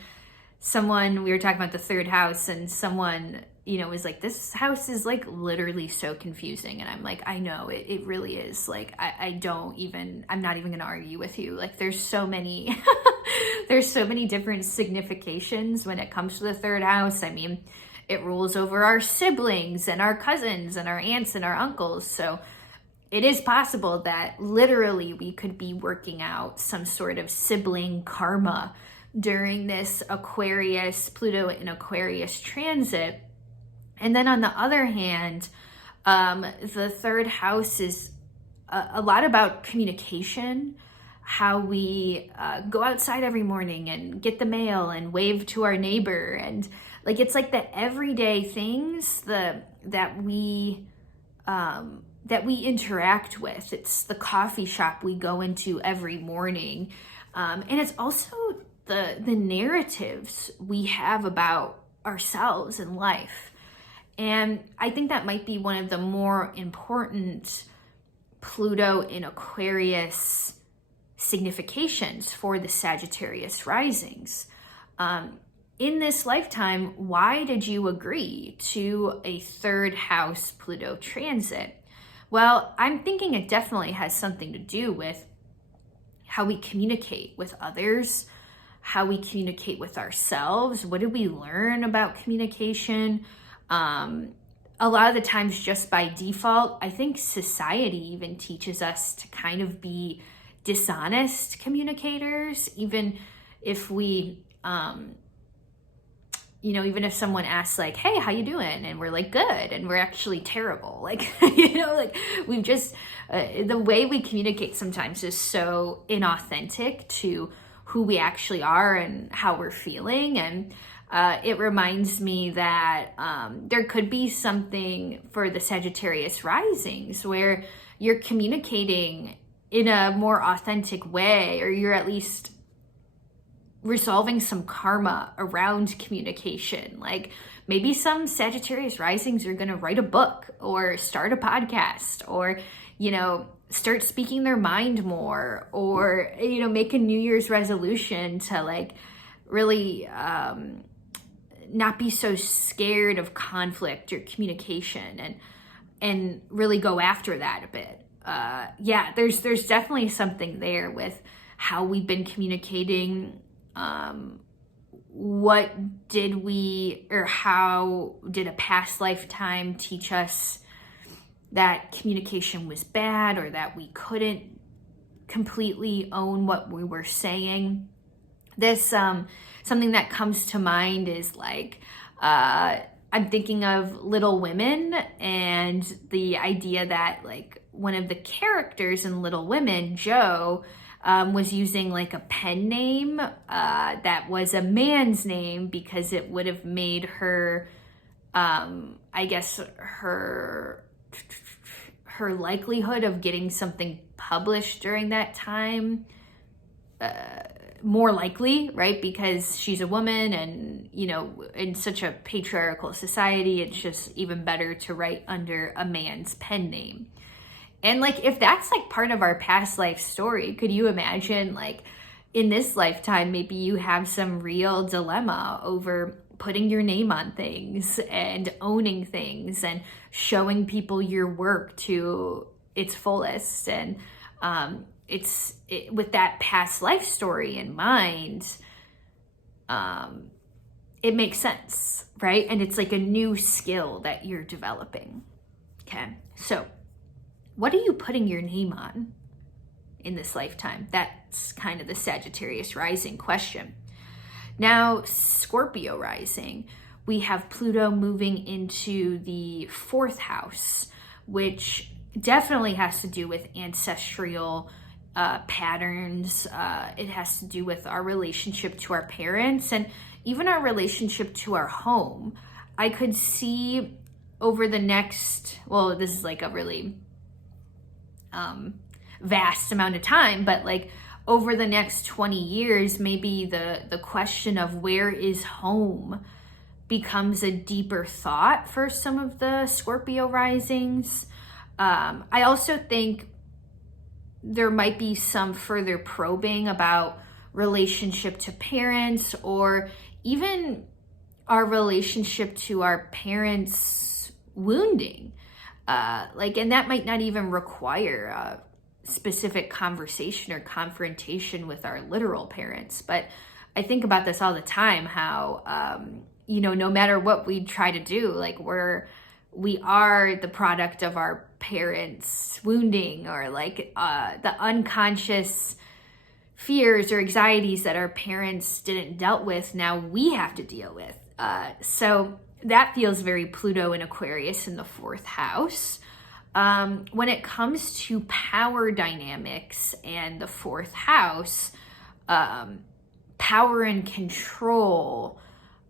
we were talking about the third house, and someone, was like, this house is like literally so confusing. And I'm like, I know, it really is. Like, I'm not even gonna argue with you. Like, there's so many, there's so many different significations when it comes to the third house. I mean, it rules over our siblings and our cousins and our aunts and our uncles. So it is possible that literally we could be working out some sort of sibling karma during this Pluto in Aquarius transit. And then on the other hand, the third house is a lot about communication, how we go outside every morning and get the mail and wave to our neighbor. And like, it's like the everyday things that we interact with. It's the coffee shop we go into every morning. And it's also the narratives we have about ourselves in life. And I think that might be one of the more important Pluto in Aquarius significations for the Sagittarius risings. In this lifetime, why did you agree to a third house Pluto transit? Well, I'm thinking it definitely has something to do with how we communicate with others, how we communicate with ourselves. What did we learn about communication? A lot of the times just by default, I think society even teaches us to kind of be dishonest communicators, even if we, even if someone asks like, hey, how you doing? And we're like, good. And we're actually terrible. Like, like we've just, the way we communicate sometimes is so inauthentic to who we actually are and how we're feeling. And it reminds me that there could be something for the Sagittarius risings where you're communicating in a more authentic way, or you're at least resolving some karma around communication. Like maybe some Sagittarius risings are going to write a book or start a podcast or, start speaking their mind more, or, make a New Year's resolution to like really not be so scared of conflict or communication and really go after that a bit. There's definitely something there with how we've been communicating. What did we, or how did a past lifetime teach us that communication was bad, or that we couldn't completely own what we were saying? This, something that comes to mind is like, I'm thinking of Little Women, and the idea that like one of the characters in Little Women, Jo, was using like a pen name that was a man's name because it would have made her, I guess, her likelihood of getting something published during that time more likely, right? Because she's a woman, and in such a patriarchal society, it's just even better to write under a man's pen name. And like, if that's like part of our past life story, could you imagine like in this lifetime, maybe you have some real dilemma over putting your name on things and owning things and showing people your work to its fullest. And with that past life story in mind, it makes sense, right? And it's like a new skill that you're developing. Okay, so what are you putting your name on in this lifetime? That's kind of the Sagittarius rising question. Now, Scorpio rising, we have Pluto moving into the 4th house, which definitely has to do with ancestral patterns. It has to do with our relationship to our parents and even our relationship to our home. I could see over the next, well, this is like a really vast amount of time, but like over the next 20 years, maybe the question of where is home becomes a deeper thought for some of the Scorpio risings. I also think there might be some further probing about relationship to parents, or even our relationship to our parents' wounding. And that might not even require a specific conversation or confrontation with our literal parents. But I think about this all the time, how, no matter what we try to do, like we are the product of our parents' wounding, or like the unconscious fears or anxieties that our parents didn't dealt with, now we have to deal with. So that feels very Pluto and Aquarius in the 4th house. When it comes to power dynamics and the 4th house, power and control,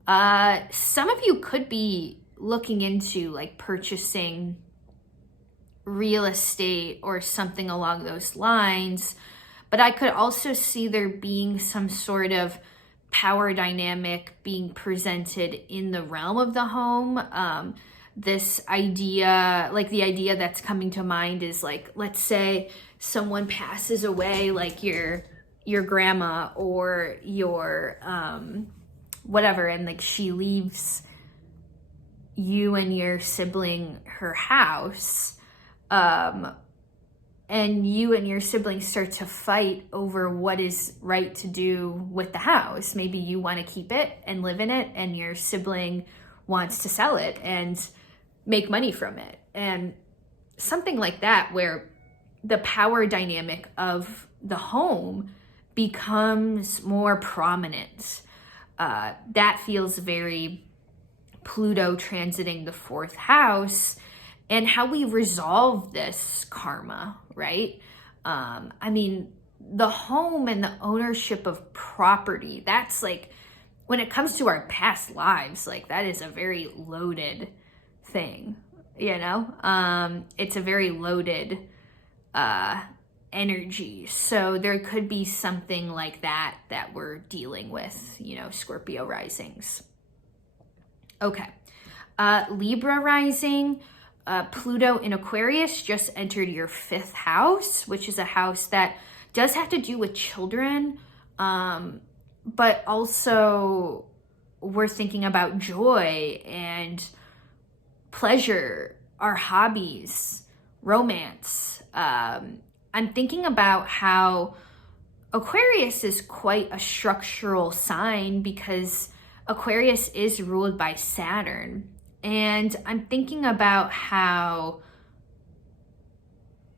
some of you could be looking into like purchasing real estate or something along those lines. But I could also see there being some sort of power dynamic being presented in the realm of the home. This idea, like the idea that's coming to mind is like, let's say someone passes away, like your grandma or your whatever, and like she leaves you and your sibling her house. and you and your siblings start to fight over what is right to do with the house. Maybe you want to keep it and live in it, and your sibling wants to sell it and make money from it. And something like that, where the power dynamic of the home becomes more prominent. That feels very Pluto transiting the 4th house, and how we resolve this karma, right? I mean, the home and the ownership of property, that's like, when it comes to our past lives, like that is a very loaded thing, you know? It's a very loaded energy. So there could be something like that that we're dealing with, you know, Scorpio risings. Okay. Libra rising, Pluto in Aquarius just entered your 5th house, which is a house that does have to do with children, but also we're thinking about joy and pleasure, our hobbies, romance. I'm thinking about how Aquarius is quite a structural sign, because Aquarius is ruled by Saturn. And I'm thinking about how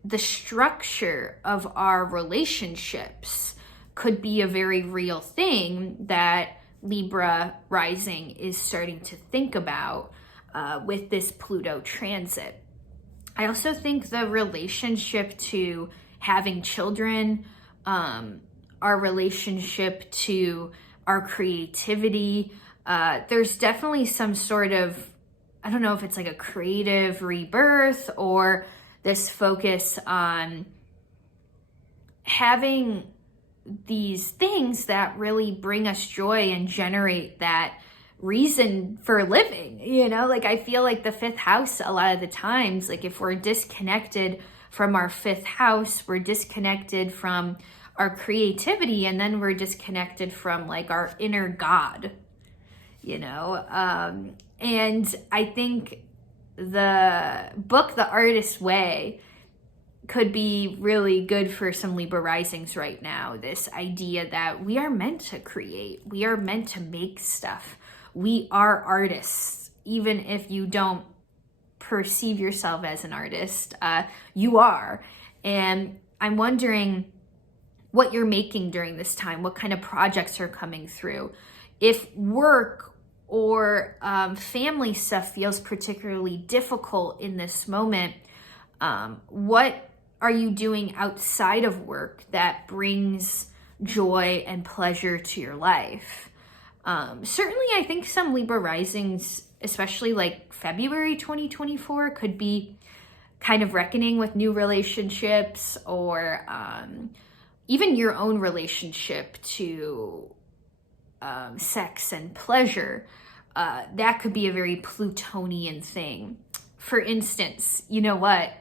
the structure of our relationships could be a very real thing that Libra rising is starting to think about with this Pluto transit. I also think the relationship to having children, our relationship to our creativity, there's definitely some sort of, I don't know if it's like a creative rebirth, or this focus on having these things that really bring us joy and generate that reason for living, you know? Like, I feel like the 5th house, a lot of the times, like if we're disconnected from our 5th house, we're disconnected from our creativity, and then we're disconnected from like our inner God, you know? And I think the book, The Artist's Way, could be really good for some Libra risings right now. This idea that we are meant to create, we are meant to make stuff. We are artists, even if you don't perceive yourself as an artist, you are. And I'm wondering what you're making during this time, what kind of projects are coming through. If work or family stuff feels particularly difficult in this moment, what are you doing outside of work that brings joy and pleasure to your life? Certainly, I think some Libra risings, especially like February 2024, could be kind of reckoning with new relationships, or even your own relationship to sex and pleasure. That could be a very Plutonian thing. For instance, you know what?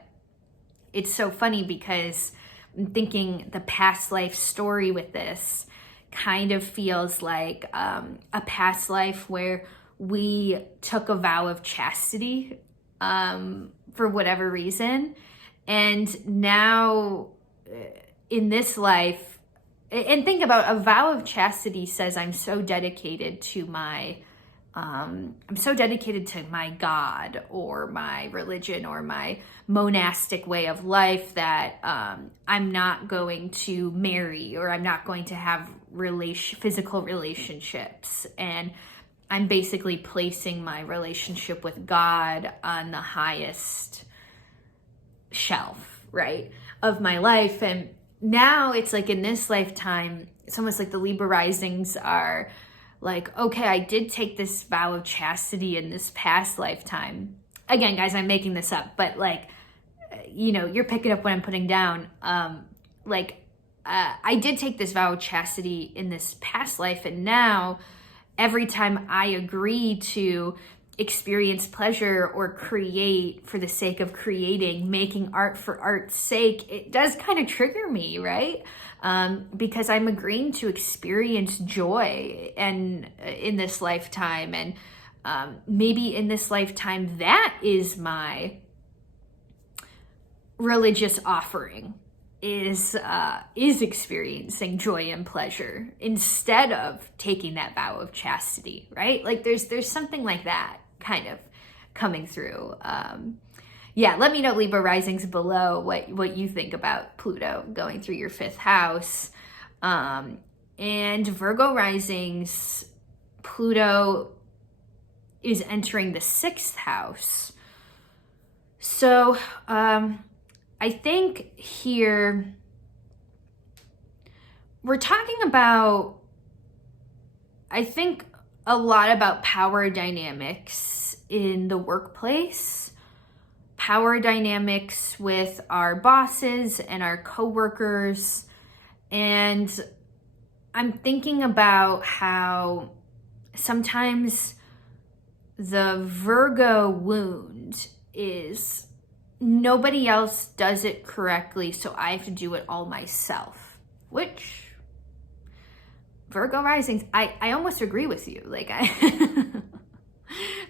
It's so funny because I'm thinking the past life story with this kind of feels like a past life where we took a vow of chastity for whatever reason. And now in this life, and think about, a vow of chastity says, I'm so dedicated to my God, or my religion, or my monastic way of life, that I'm not going to marry, or I'm not going to have physical relationships. And I'm basically placing my relationship with God on the highest shelf, right, of my life. And now it's like, in this lifetime, it's almost like the Libra risings are like, okay, I did take this vow of chastity in this past lifetime. Again, guys, I'm making this up, but like, you know, you're picking up what I'm putting down. I did take this vow of chastity in this past life, and now every time I agree to experience pleasure or create for the sake of creating, making art for art's sake, it does kind of trigger me, right? Because I'm agreeing to experience joy and in this lifetime, and maybe in this lifetime that is my religious offering, is experiencing joy and pleasure instead of taking that vow of chastity, right? Like there's something like that kind of coming through. Yeah, let me know, Libra risings, below what you think about Pluto going through your 5th house. And Virgo risings, Pluto is entering the 6th house. So I think here we're talking about, I think, a lot about power dynamics in the workplace, power dynamics with our bosses and our coworkers. And I'm thinking about how sometimes the Virgo wound is nobody else does it correctly, so I have to do it all myself, which Virgo risings, I almost agree with you. Like I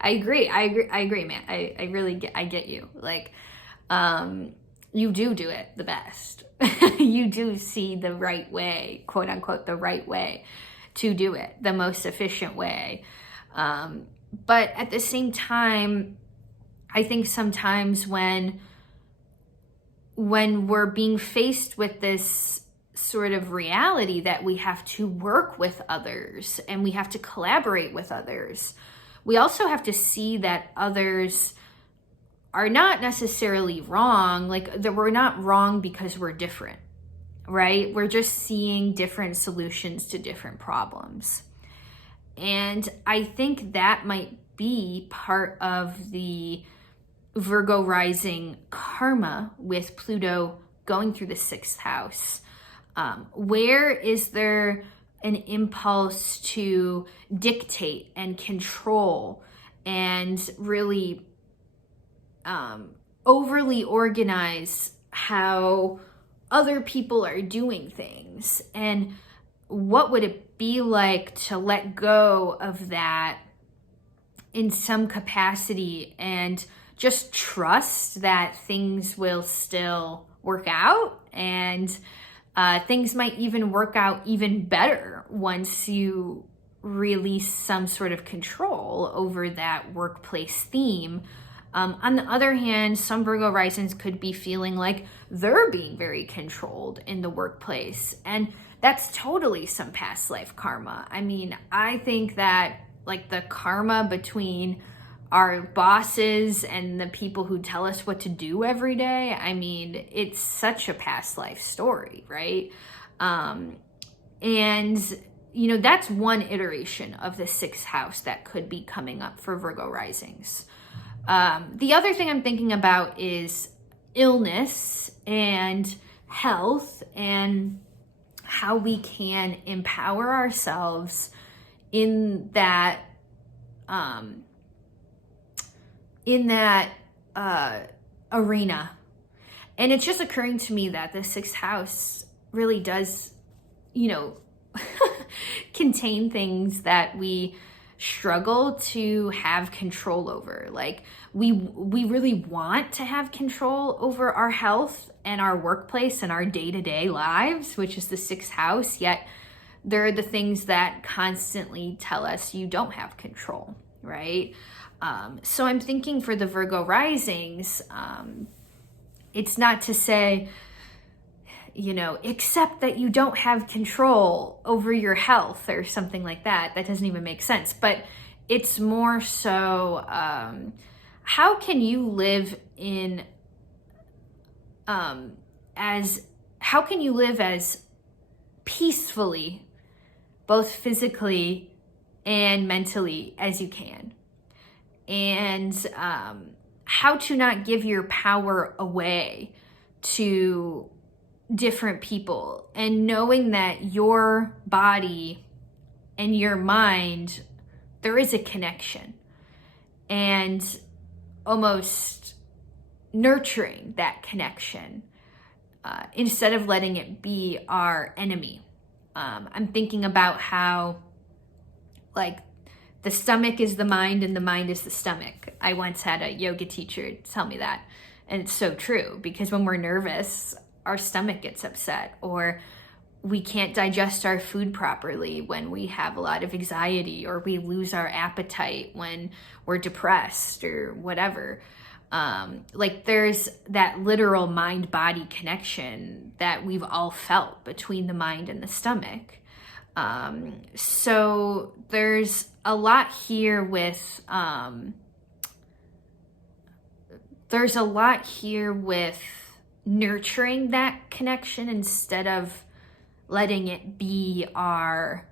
agree, man. I really get you. Like, you do it the best. You do see the right way, quote unquote, the right way to do it, the most efficient way. But at the same time, I think sometimes when we're being faced with this sort of reality that we have to work with others and we have to collaborate with others, we also have to see that others are not necessarily wrong. Like, that we're not wrong because we're different, right? We're just seeing different solutions to different problems. And I think that might be part of the Virgo rising karma with Pluto going through the 6th house. Where is there an impulse to dictate and control and really overly organize how other people are doing things? And what would it be like to let go of that in some capacity and just trust that things will still work out, and things might even work out even better once you release some sort of control over that workplace theme. On the other hand, some Virgo risings could be feeling like they're being very controlled in the workplace, and that's totally some past life karma. I mean, I think that like the karma between our bosses and the people who tell us what to do every day, I mean, it's such a past life story, right? And, you know, that's one iteration of the 6th house that could be coming up for Virgo risings. The other thing I'm thinking about is illness and health and how we can empower ourselves in that arena. And it's just occurring to me that the 6th house really does, you know, contain things that we struggle to have control over. Like we really want to have control over our health and our workplace and our day-to-day lives, which is the 6th house, yet there are the things that constantly tell us you don't have control, right? So I'm thinking for the Virgo risings, it's not to say, you know, accept that you don't have control over your health or something like that. That doesn't even make sense. But it's more so, how can you live as peacefully, both physically and mentally as you can? And how to not give your power away to different people, and knowing that your body and your mind, there is a connection, and almost nurturing that connection instead of letting it be our enemy. I'm thinking about how, like, the stomach is the mind and the mind is the stomach. I once had a yoga teacher tell me that, and it's so true, because when we're nervous, our stomach gets upset, or we can't digest our food properly when we have a lot of anxiety, or we lose our appetite when we're depressed or whatever. Like there's that literal mind-body connection that we've all felt between the mind and the stomach. So there's a lot here with, nurturing that connection instead of letting it be our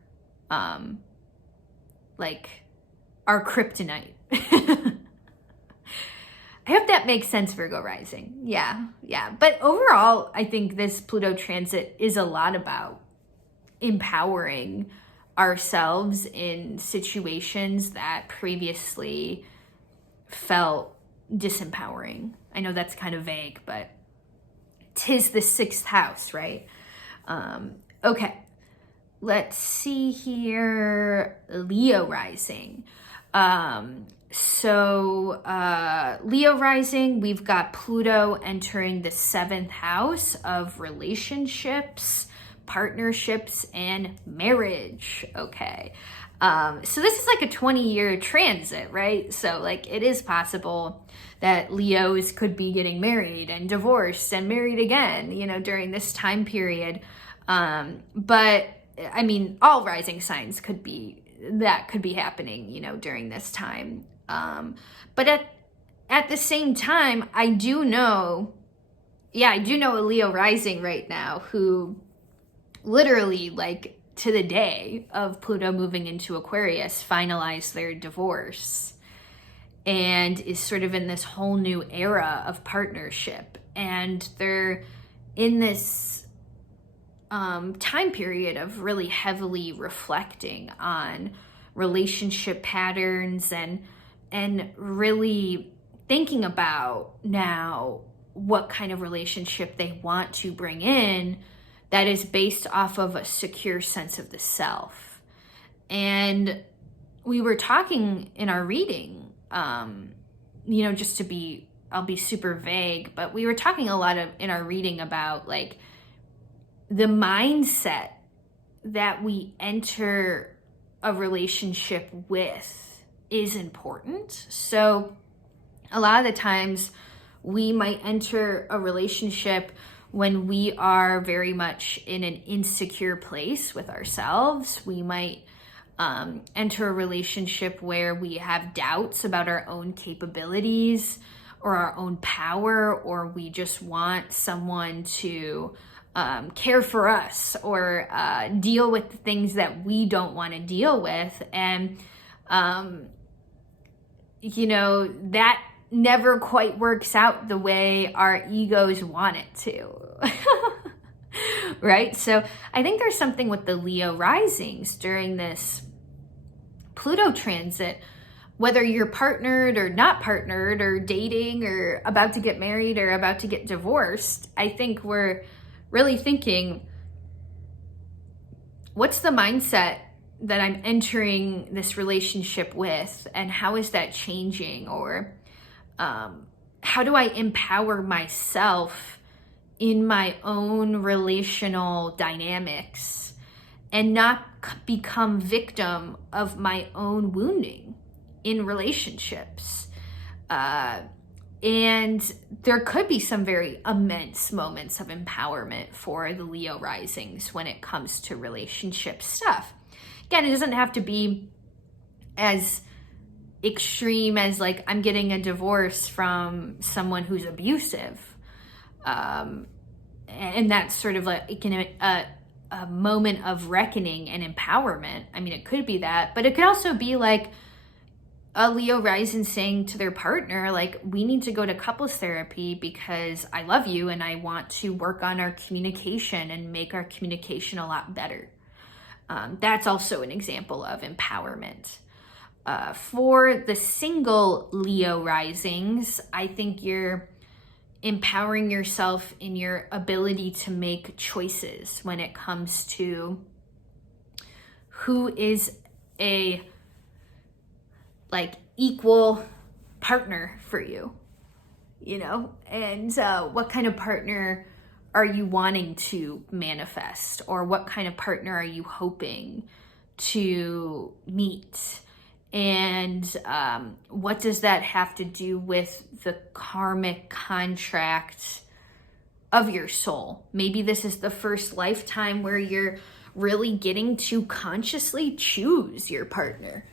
kryptonite. I hope that makes sense, Virgo Rising. Yeah. But overall, I think this Pluto transit is a lot about empowering ourselves in situations that previously felt disempowering. I know that's kind of vague, but 'tis the sixth house, right? Okay. Let's see here. Leo Rising. Leo Rising, we've got Pluto entering the seventh house of relationships, partnerships, and marriage. Okay. So this is like a 20-year transit, right? So like it is possible that Leos could be getting married and divorced and married again, during this time period. But I mean, all rising signs could be happening, during this time. But at the same time, I do know a Leo rising right now who literally, like, to the day of Pluto moving into Aquarius, finalized their divorce and is sort of in this whole new era of partnership. And they're in this time period of really heavily reflecting on relationship patterns and really thinking about now what kind of relationship they want to bring in that is based off of a secure sense of the self. And we were talking in our reading, I'll be super vague, but we were talking a lot in our reading about like the mindset that we enter a relationship with is important. So a lot of the times we might enter a relationship when we are very much in an insecure place with ourselves. We might enter a relationship where we have doubts about our own capabilities or our own power, or we just want someone to care for us or deal with the things that we don't want to deal with. And, that never quite works out the way our egos want it to. Right? So I think there's something with the Leo risings during this Pluto transit, whether you're partnered or not partnered or dating or about to get married or about to get divorced. I think we're really thinking, what's the mindset that I'm entering this relationship with, and how is that changing? Or how do I empower myself in my own relational dynamics and not become victim of my own wounding in relationships? And there could be some very immense moments of empowerment for the Leo risings when it comes to relationship stuff. Again, it doesn't have to be as extreme as like I'm getting a divorce from someone who's abusive. And that's sort of like a moment of reckoning and empowerment. I mean, it could be that, but it could also be like a Leo rising saying to their partner, like, we need to go to couples therapy because I love you and I want to work on our communication and make our communication a lot better. That's also an example of empowerment. For the single Leo risings, I think you're empowering yourself in your ability to make choices when it comes to who is a equal partner for you, and what kind of partner are you wanting to manifest, or what kind of partner are you hoping to meet? And what does that have to do with the karmic contract of your soul? Maybe this is the first lifetime where you're really getting to consciously choose your partner.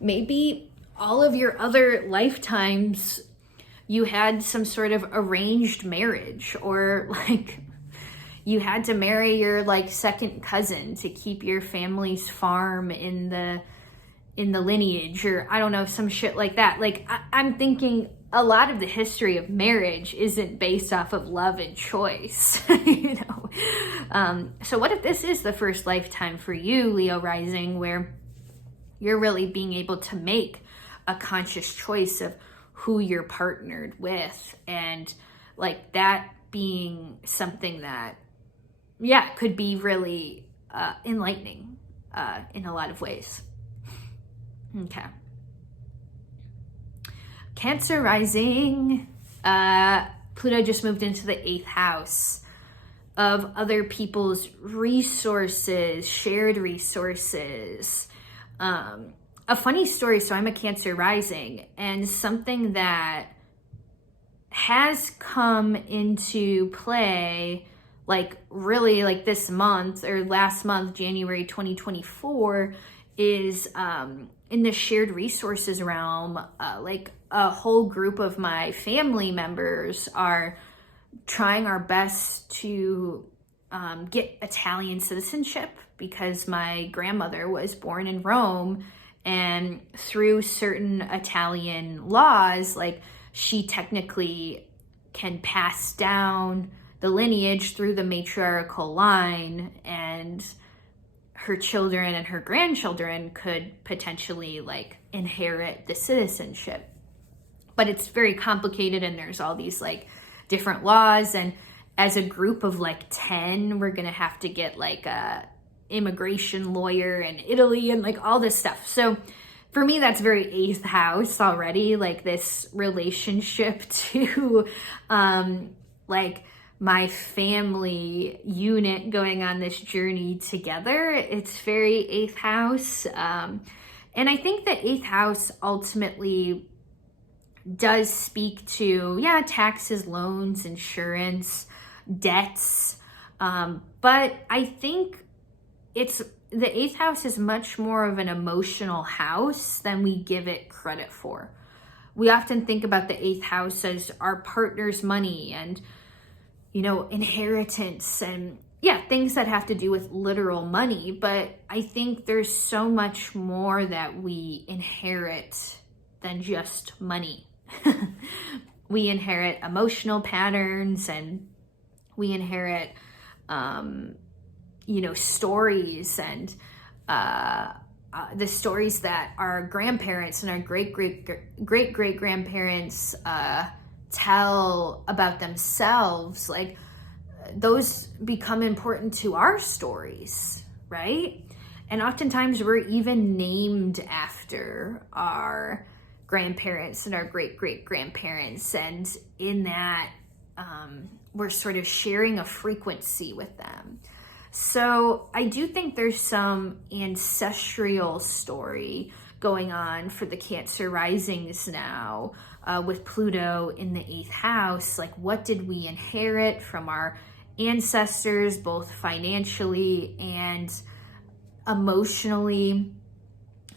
Maybe all of your other lifetimes you had some sort of arranged marriage, or like you had to marry your like second cousin to keep your family's farm in the lineage, or I don't know, some shit like that. Like I'm thinking a lot of the history of marriage isn't based off of love and choice, you know? So what if this is the first lifetime for you, Leo Rising, where you're really being able to make a conscious choice of who you're partnered with, and like that being something that, yeah, could be really enlightening in a lot of ways. Okay. Cancer Rising. Pluto just moved into the 8th house of other people's resources, shared resources. A funny story. So I'm a Cancer Rising, and something that has come into play like really like this month or last month, January 2024, is in the shared resources realm. Like a whole group of my family members are trying our best to get Italian citizenship, because my grandmother was born in Rome, and through certain Italian laws, like she technically can pass down the lineage through the matriarchal line, and her children and her grandchildren could potentially like inherit the citizenship. But it's very complicated, and there's all these like different laws, and as a group of like 10, we're gonna have to get like a immigration lawyer in Italy and like all this stuff. So for me, that's very 8th house already, like this relationship to like my family unit going on this journey together. It's very 8th house. And I think that 8th house ultimately does speak to, yeah, taxes, loans, insurance, debts. But I think the 8th house is much more of an emotional house than we give it credit for. We often think about the 8th house as our partner's money and, you know, inheritance and, yeah, things that have to do with literal money. But I think there's so much more that we inherit than just money. We inherit emotional patterns, and we inherit you know, stories, and the stories that our grandparents and our great grandparents tell about themselves. Like those become important to our stories, right? And oftentimes we're even named after our grandparents and our great grandparents, and in that we're sort of sharing a frequency with them. So I do think there's some ancestral story going on for the Cancer Risings now, with Pluto in the 8th house. Like, what did we inherit from our ancestors, both financially and emotionally?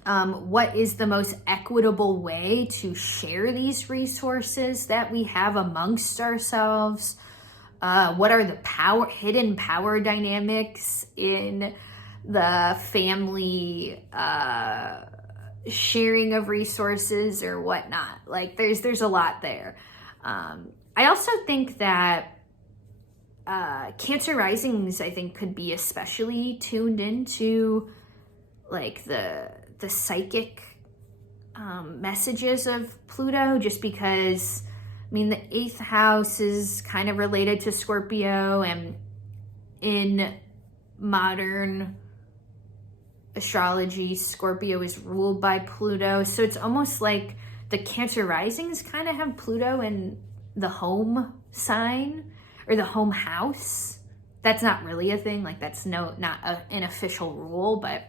What is the most equitable way to share these resources that we have amongst ourselves? What are the hidden power dynamics in the family sharing of resources or whatnot? Like there's a lot there. I also think that Cancer Risings, I think, could be especially tuned into like the psychic messages of Pluto, just because, I mean, the 8th house is kind of related to Scorpio, and in modern astrology, Scorpio is ruled by Pluto. So it's almost like the Cancer Risings kind of have Pluto in the home sign, or the home house. That's not really a thing. Like that's not an official rule, but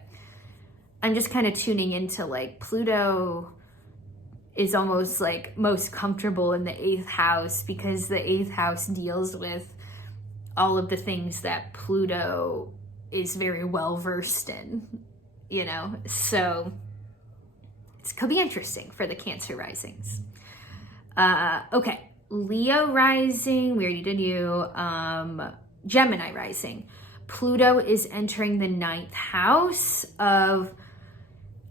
I'm just kind of tuning into like Pluto is almost like most comfortable in the 8th house because the 8th house deals with all of the things that Pluto is very well versed in, you know? So it could be interesting for the Cancer risings. Okay, Leo rising, we already did you. Gemini rising. Pluto is entering the 9th house of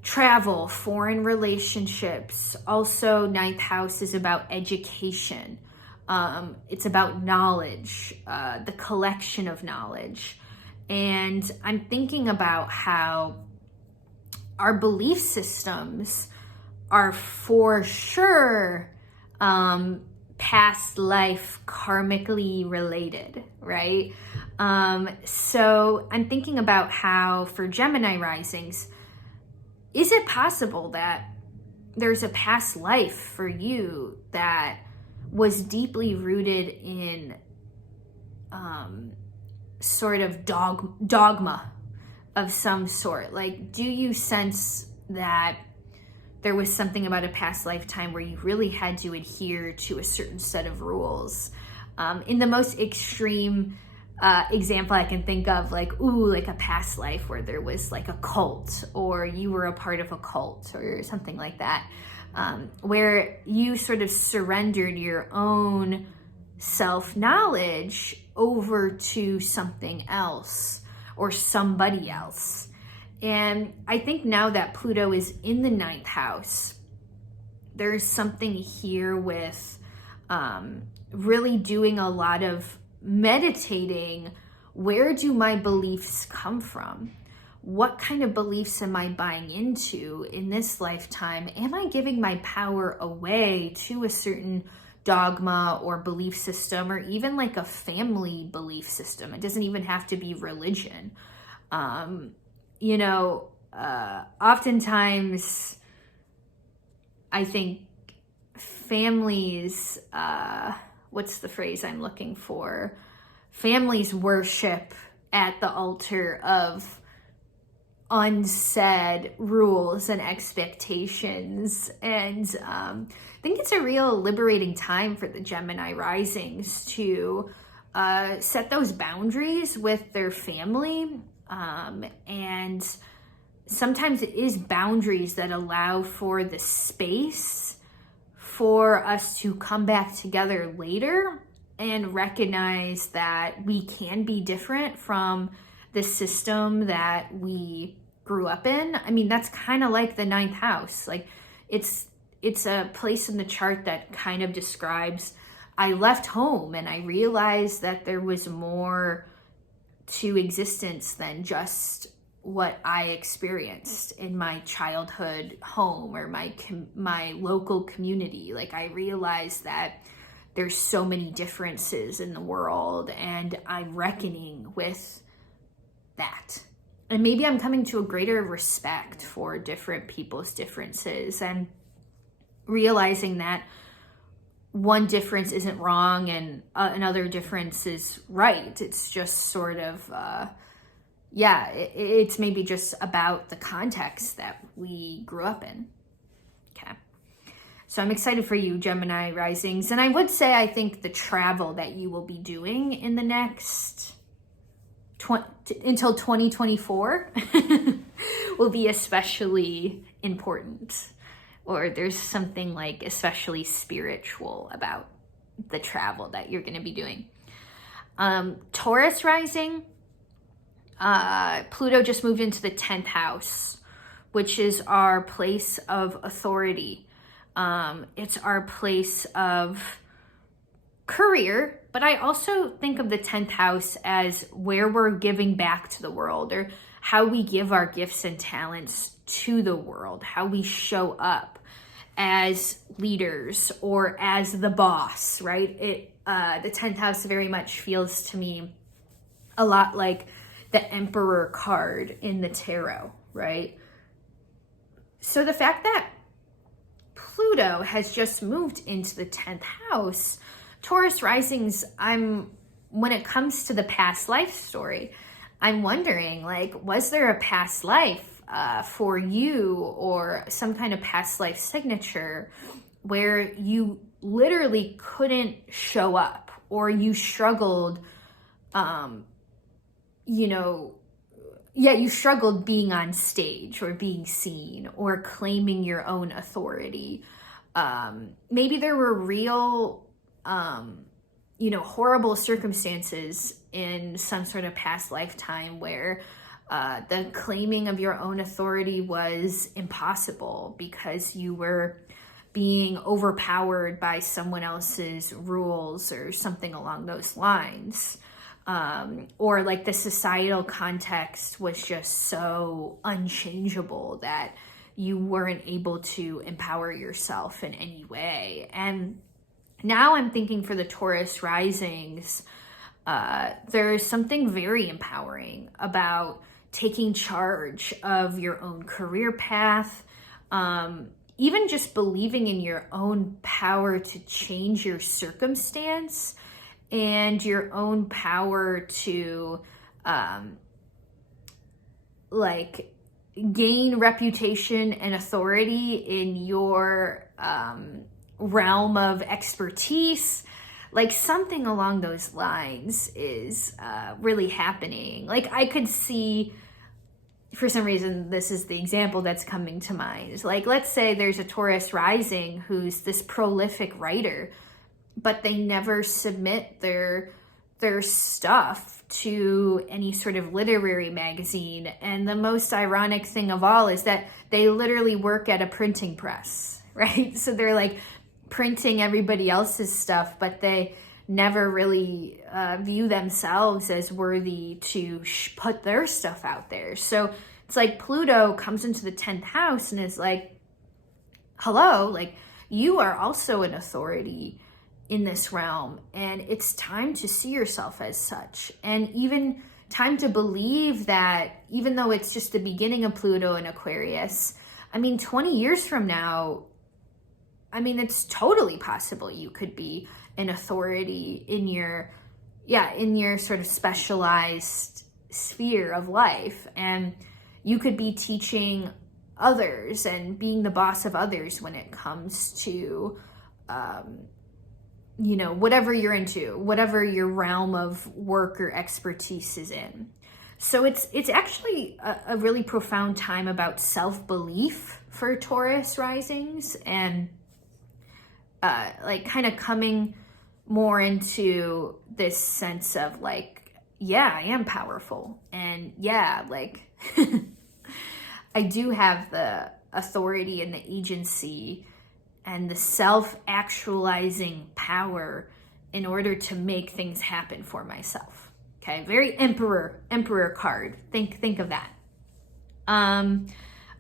travel, foreign relationships. Also, 9th house is about education. It's about knowledge, the collection of knowledge. And I'm thinking about how our belief systems are for sure past life karmically related, right? So I'm thinking about how for Gemini risings, is it possible that there's a past life for you that was deeply rooted in sort of dogma of some sort? Like, do you sense that there was something about a past lifetime where you really had to adhere to a certain set of rules? In the most extreme example I can think of, like a past life where there was like a cult, or you were a part of a cult or something like that, where you sort of surrendered your own self-knowledge over to something else or somebody else. And I think now that Pluto is in the 9th house, there's something here with really doing a lot of meditating. Where do my beliefs come from? What kind of beliefs am I buying into in this lifetime? Am I giving my power away to a certain dogma or belief system, or even like a family belief system? It doesn't even have to be religion. Oftentimes I think families, what's the phrase I'm looking for? Families worship at the altar of unsaid rules and expectations. And I think it's a real liberating time for the Gemini risings to set those boundaries with their family. And sometimes it is boundaries that allow for the space for us to come back together later and recognize that we can be different from the system that we grew up in. I mean, that's kind of like the 9th house. Like it's a place in the chart that kind of describes, I left home and I realized that there was more to existence than just what I experienced in my childhood home or my local community. Like I realized that there's so many differences in the world, and I'm reckoning with that. And maybe I'm coming to a greater respect for different people's differences and realizing that one difference isn't wrong and another difference is right. It's just sort of, it's maybe just about the context that we grew up in. Okay. So I'm excited for you, Gemini risings. And I would say, I think the travel that you will be doing in the next until 2024 will be especially important. Or there's something like especially spiritual about the travel that you're going to be doing. Taurus rising, Pluto just moved into the 10th house, which is our place of authority. It's our place of career, but I also think of the 10th house as where we're giving back to the world, or how we give our gifts and talents to the world, how we show up as leaders or as the boss, right? The 10th house very much feels to me a lot like the Emperor card in the tarot, right? So the fact that Pluto has just moved into the 10th house, Taurus risings, I'm when it comes to the past life story, I'm wondering, like, was there a past life for you, or some kind of past life signature where you literally couldn't show up, or you struggled, you struggled being on stage or being seen or claiming your own authority. Maybe there were real, horrible circumstances in some sort of past lifetime where the claiming of your own authority was impossible because you were being overpowered by someone else's rules or something along those lines. Or like the societal context was just so unchangeable that you weren't able to empower yourself in any way. And now I'm thinking for the Taurus risings, there's something very empowering about taking charge of your own career path, even just believing in your own power to change your circumstance and your own power to gain reputation and authority in your realm of expertise. Like something along those lines is really happening. Like I could see, for some reason, this is the example that's coming to mind. Like, let's say there's a Taurus rising who's this prolific writer, but they never submit their stuff to any sort of literary magazine. And the most ironic thing of all is that they literally work at a printing press, right? So they're like printing everybody else's stuff, but they never really view themselves as worthy to put their stuff out there. So it's like Pluto comes into the 10th house and is like, hello, like you are also an authority in this realm, and it's time to see yourself as such, and even time to believe that even though it's just the beginning of Pluto in Aquarius, 20 years from now, it's totally possible you could be an authority in your sort of specialized sphere of life, and you could be teaching others and being the boss of others when it comes to whatever you're into, whatever your realm of work or expertise is in. So it's actually a really profound time about self-belief for Taurus risings, and kind of coming more into this sense of like, yeah, I am powerful, and yeah, like I do have the authority and the agency and the self-actualizing power in order to make things happen for myself. Okay, very emperor card. Think of that.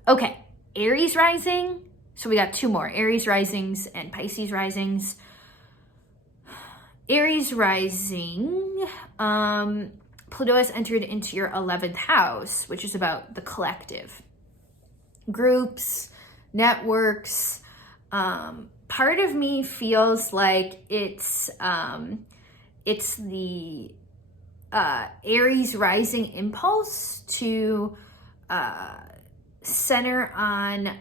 Okay, Aries rising. So we got two more, Aries risings and Pisces risings. Aries rising, Pluto has entered into your 11th house, which is about the collective, groups, networks. Part of me feels like it's the Aries rising impulse to center on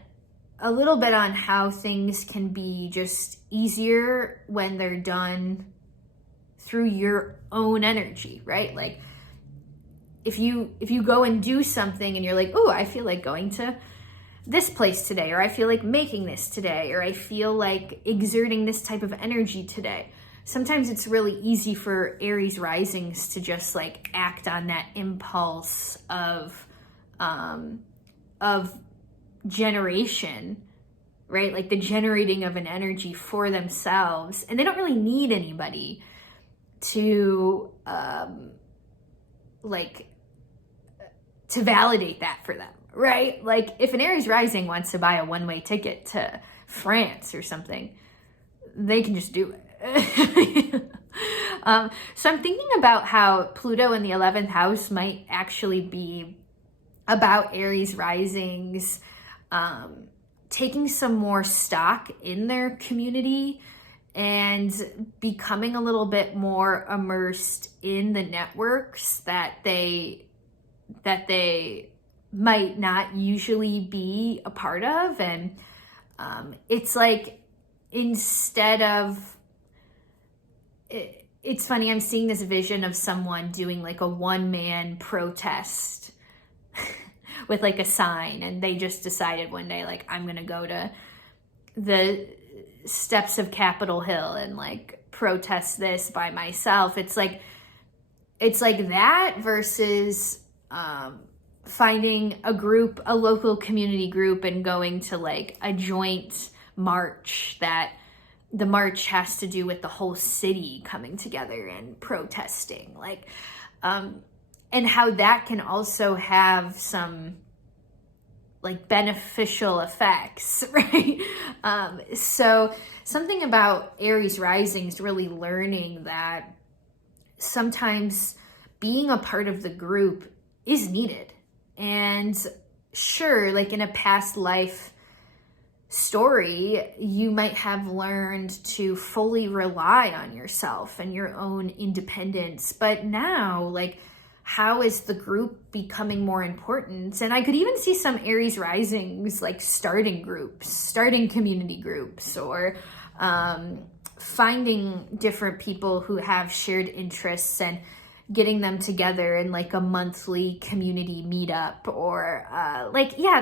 a little bit on how things can be just easier when they're done through your own energy, right? Like if you go and do something and you're like, oh, I feel like going to this place today, or I feel like making this today, or I feel like exerting this type of energy today. Sometimes it's really easy for Aries risings to just like act on that impulse of generation, right? Like the generating of an energy for themselves, and they don't really need anybody to to validate that for them, right? Like if an Aries rising wants to buy a one-way ticket to France or something, they can just do it. So I'm thinking about how Pluto in the 11th house might actually be about Aries risings taking some more stock in their community and becoming a little bit more immersed in the networks that they might not usually be a part of. And it's like, instead of it's funny, I'm seeing this vision of someone doing like a one-man protest with like a sign, and they just decided one day, like, I'm gonna go to the steps of Capitol Hill and like protest this by myself. It's like that versus finding a group, a local community group, and going to like a joint march that the march has to do with the whole city coming together and protesting, like, and how that can also have some like beneficial effects, right? So something about Aries Rising is really learning that sometimes being a part of the group is needed. And sure, like in a past life story, you might have learned to fully rely on yourself and your own independence. But now, like, how is the group becoming more important? And I could even see some Aries Risings like starting groups, starting community groups, or finding different people who have shared interests and getting them together in like a monthly community meetup, or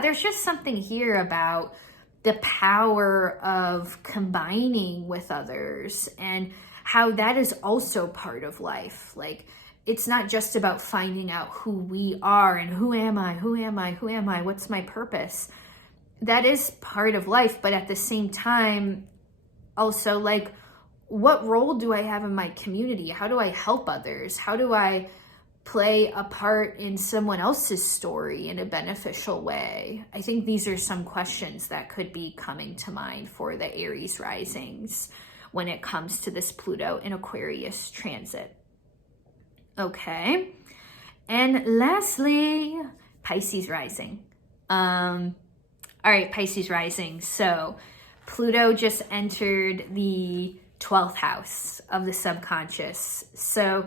there's just something here about the power of combining with others and how that is also part of life. Like, it's not just about finding out who we are and who am I, what's my purpose. That is part of life, but at the same time, also, like, what role do I have in my community? How do I help others? How do I play a part in someone else's story in a beneficial way? I think these are some questions that could be coming to mind for the Aries risings when it comes to this Pluto in Aquarius transit. Okay. And lastly, Pisces rising. All right, Pisces rising. So Pluto just entered the 12th house of the subconscious. So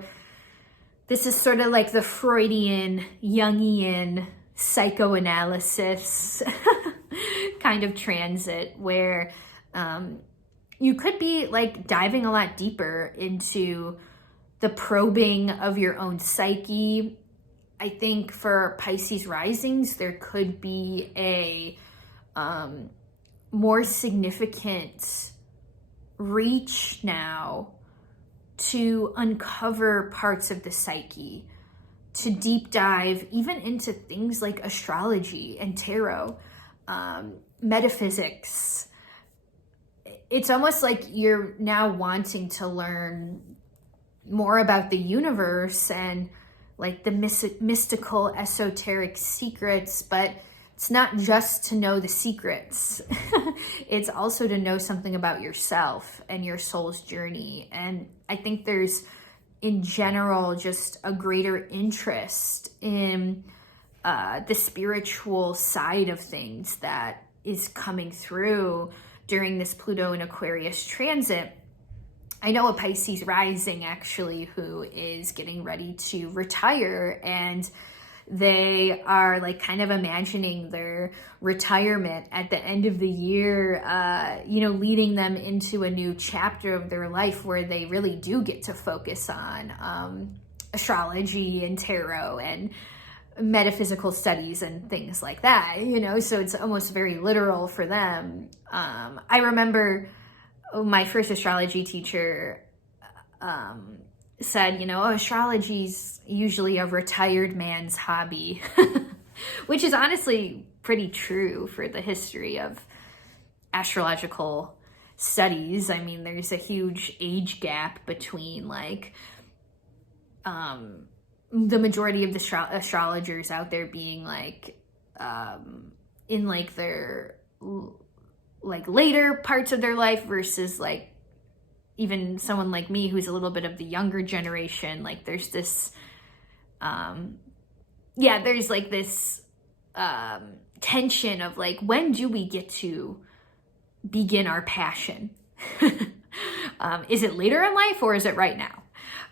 this is sort of like the Freudian, Jungian psychoanalysis kind of transit, where you could be like diving a lot deeper into the probing of your own psyche. I think for Pisces risings, there could be a more significant reach now to uncover parts of the psyche, to deep dive even into things like astrology and tarot, metaphysics. It's almost like you're now wanting to learn more about the universe and like the mystical, esoteric secrets, but it's not just to know the secrets. It's also to know something about yourself and your soul's journey. And I think there's, in general, just a greater interest in the spiritual side of things that is coming through during this Pluto and Aquarius transit. I know a Pisces rising actually who is getting ready to retire, and they are like kind of imagining their retirement at the end of the year, leading them into a new chapter of their life where they really do get to focus on astrology and tarot and metaphysical studies and things like that, so it's almost very literal for them. I remember my first astrology teacher said, astrology's usually a retired man's hobby, which is honestly pretty true for the history of astrological studies. I mean, there's a huge age gap between like the majority of the astrologers out there being like in like their like later parts of their life versus like even someone like me who's a little bit of the younger generation. Like there's this there's like this tension of like, when do we get to begin our passion? Is it later in life or is it right now?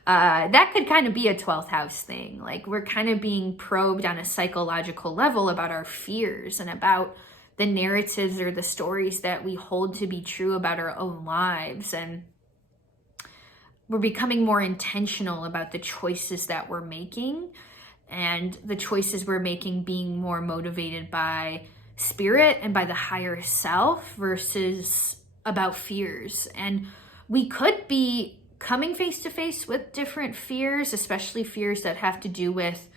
That could kind of be a 12th house thing. Like we're kind of being probed on a psychological level about our fears and about the narratives or the stories that we hold to be true about our own lives. And we're becoming more intentional about the choices that we're making, and the choices we're making being more motivated by spirit and by the higher self versus about fears. And we could be coming face to face with different fears, especially fears that have to do with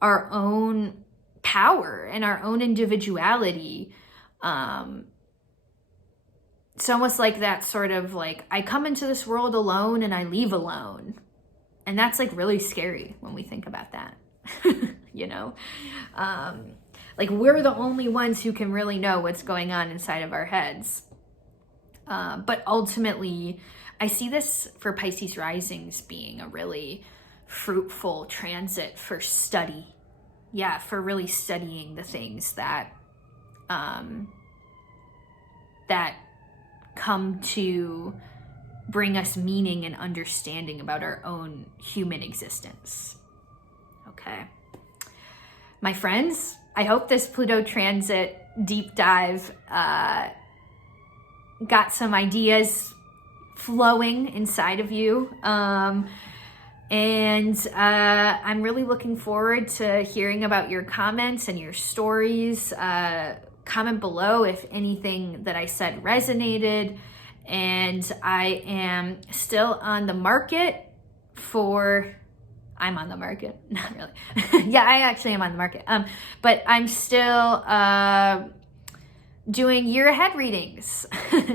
our own power and our own individuality. It's almost like that sort of like, I come into this world alone and I leave alone. And that's like really scary when we think about that, you know? Like we're the only ones who can really know what's going on inside of our heads. But ultimately, I see this for Pisces Risings being a really fruitful transit for study. Yeah, for really studying the things that that come to bring us meaning and understanding about our own human existence. Okay. My friends, I hope this Pluto transit deep dive got some ideas flowing inside of you. And I'm really looking forward to hearing about your comments and your stories. Comment below if anything that I said resonated. And I am still on the market I'm on the market, not really. Yeah, I actually am on the market. But I'm still doing year ahead readings.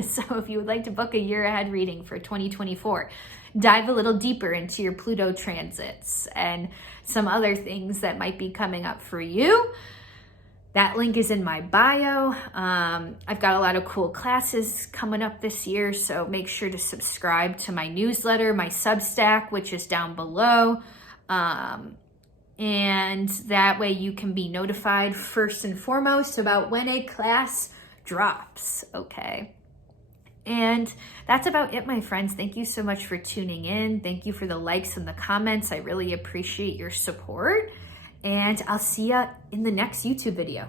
So if you would like to book a year ahead reading for 2024, dive a little deeper into your Pluto transits and some other things that might be coming up for you, that link is in my bio. I've got a lot of cool classes coming up this year, so make sure to subscribe to my newsletter, my Substack, which is down below. And that way you can be notified first and foremost about when a class drops, okay? And that's about it, my friends. Thank you so much for tuning in. Thank you for the likes and the comments. I really appreciate your support. And I'll see ya in the next YouTube video.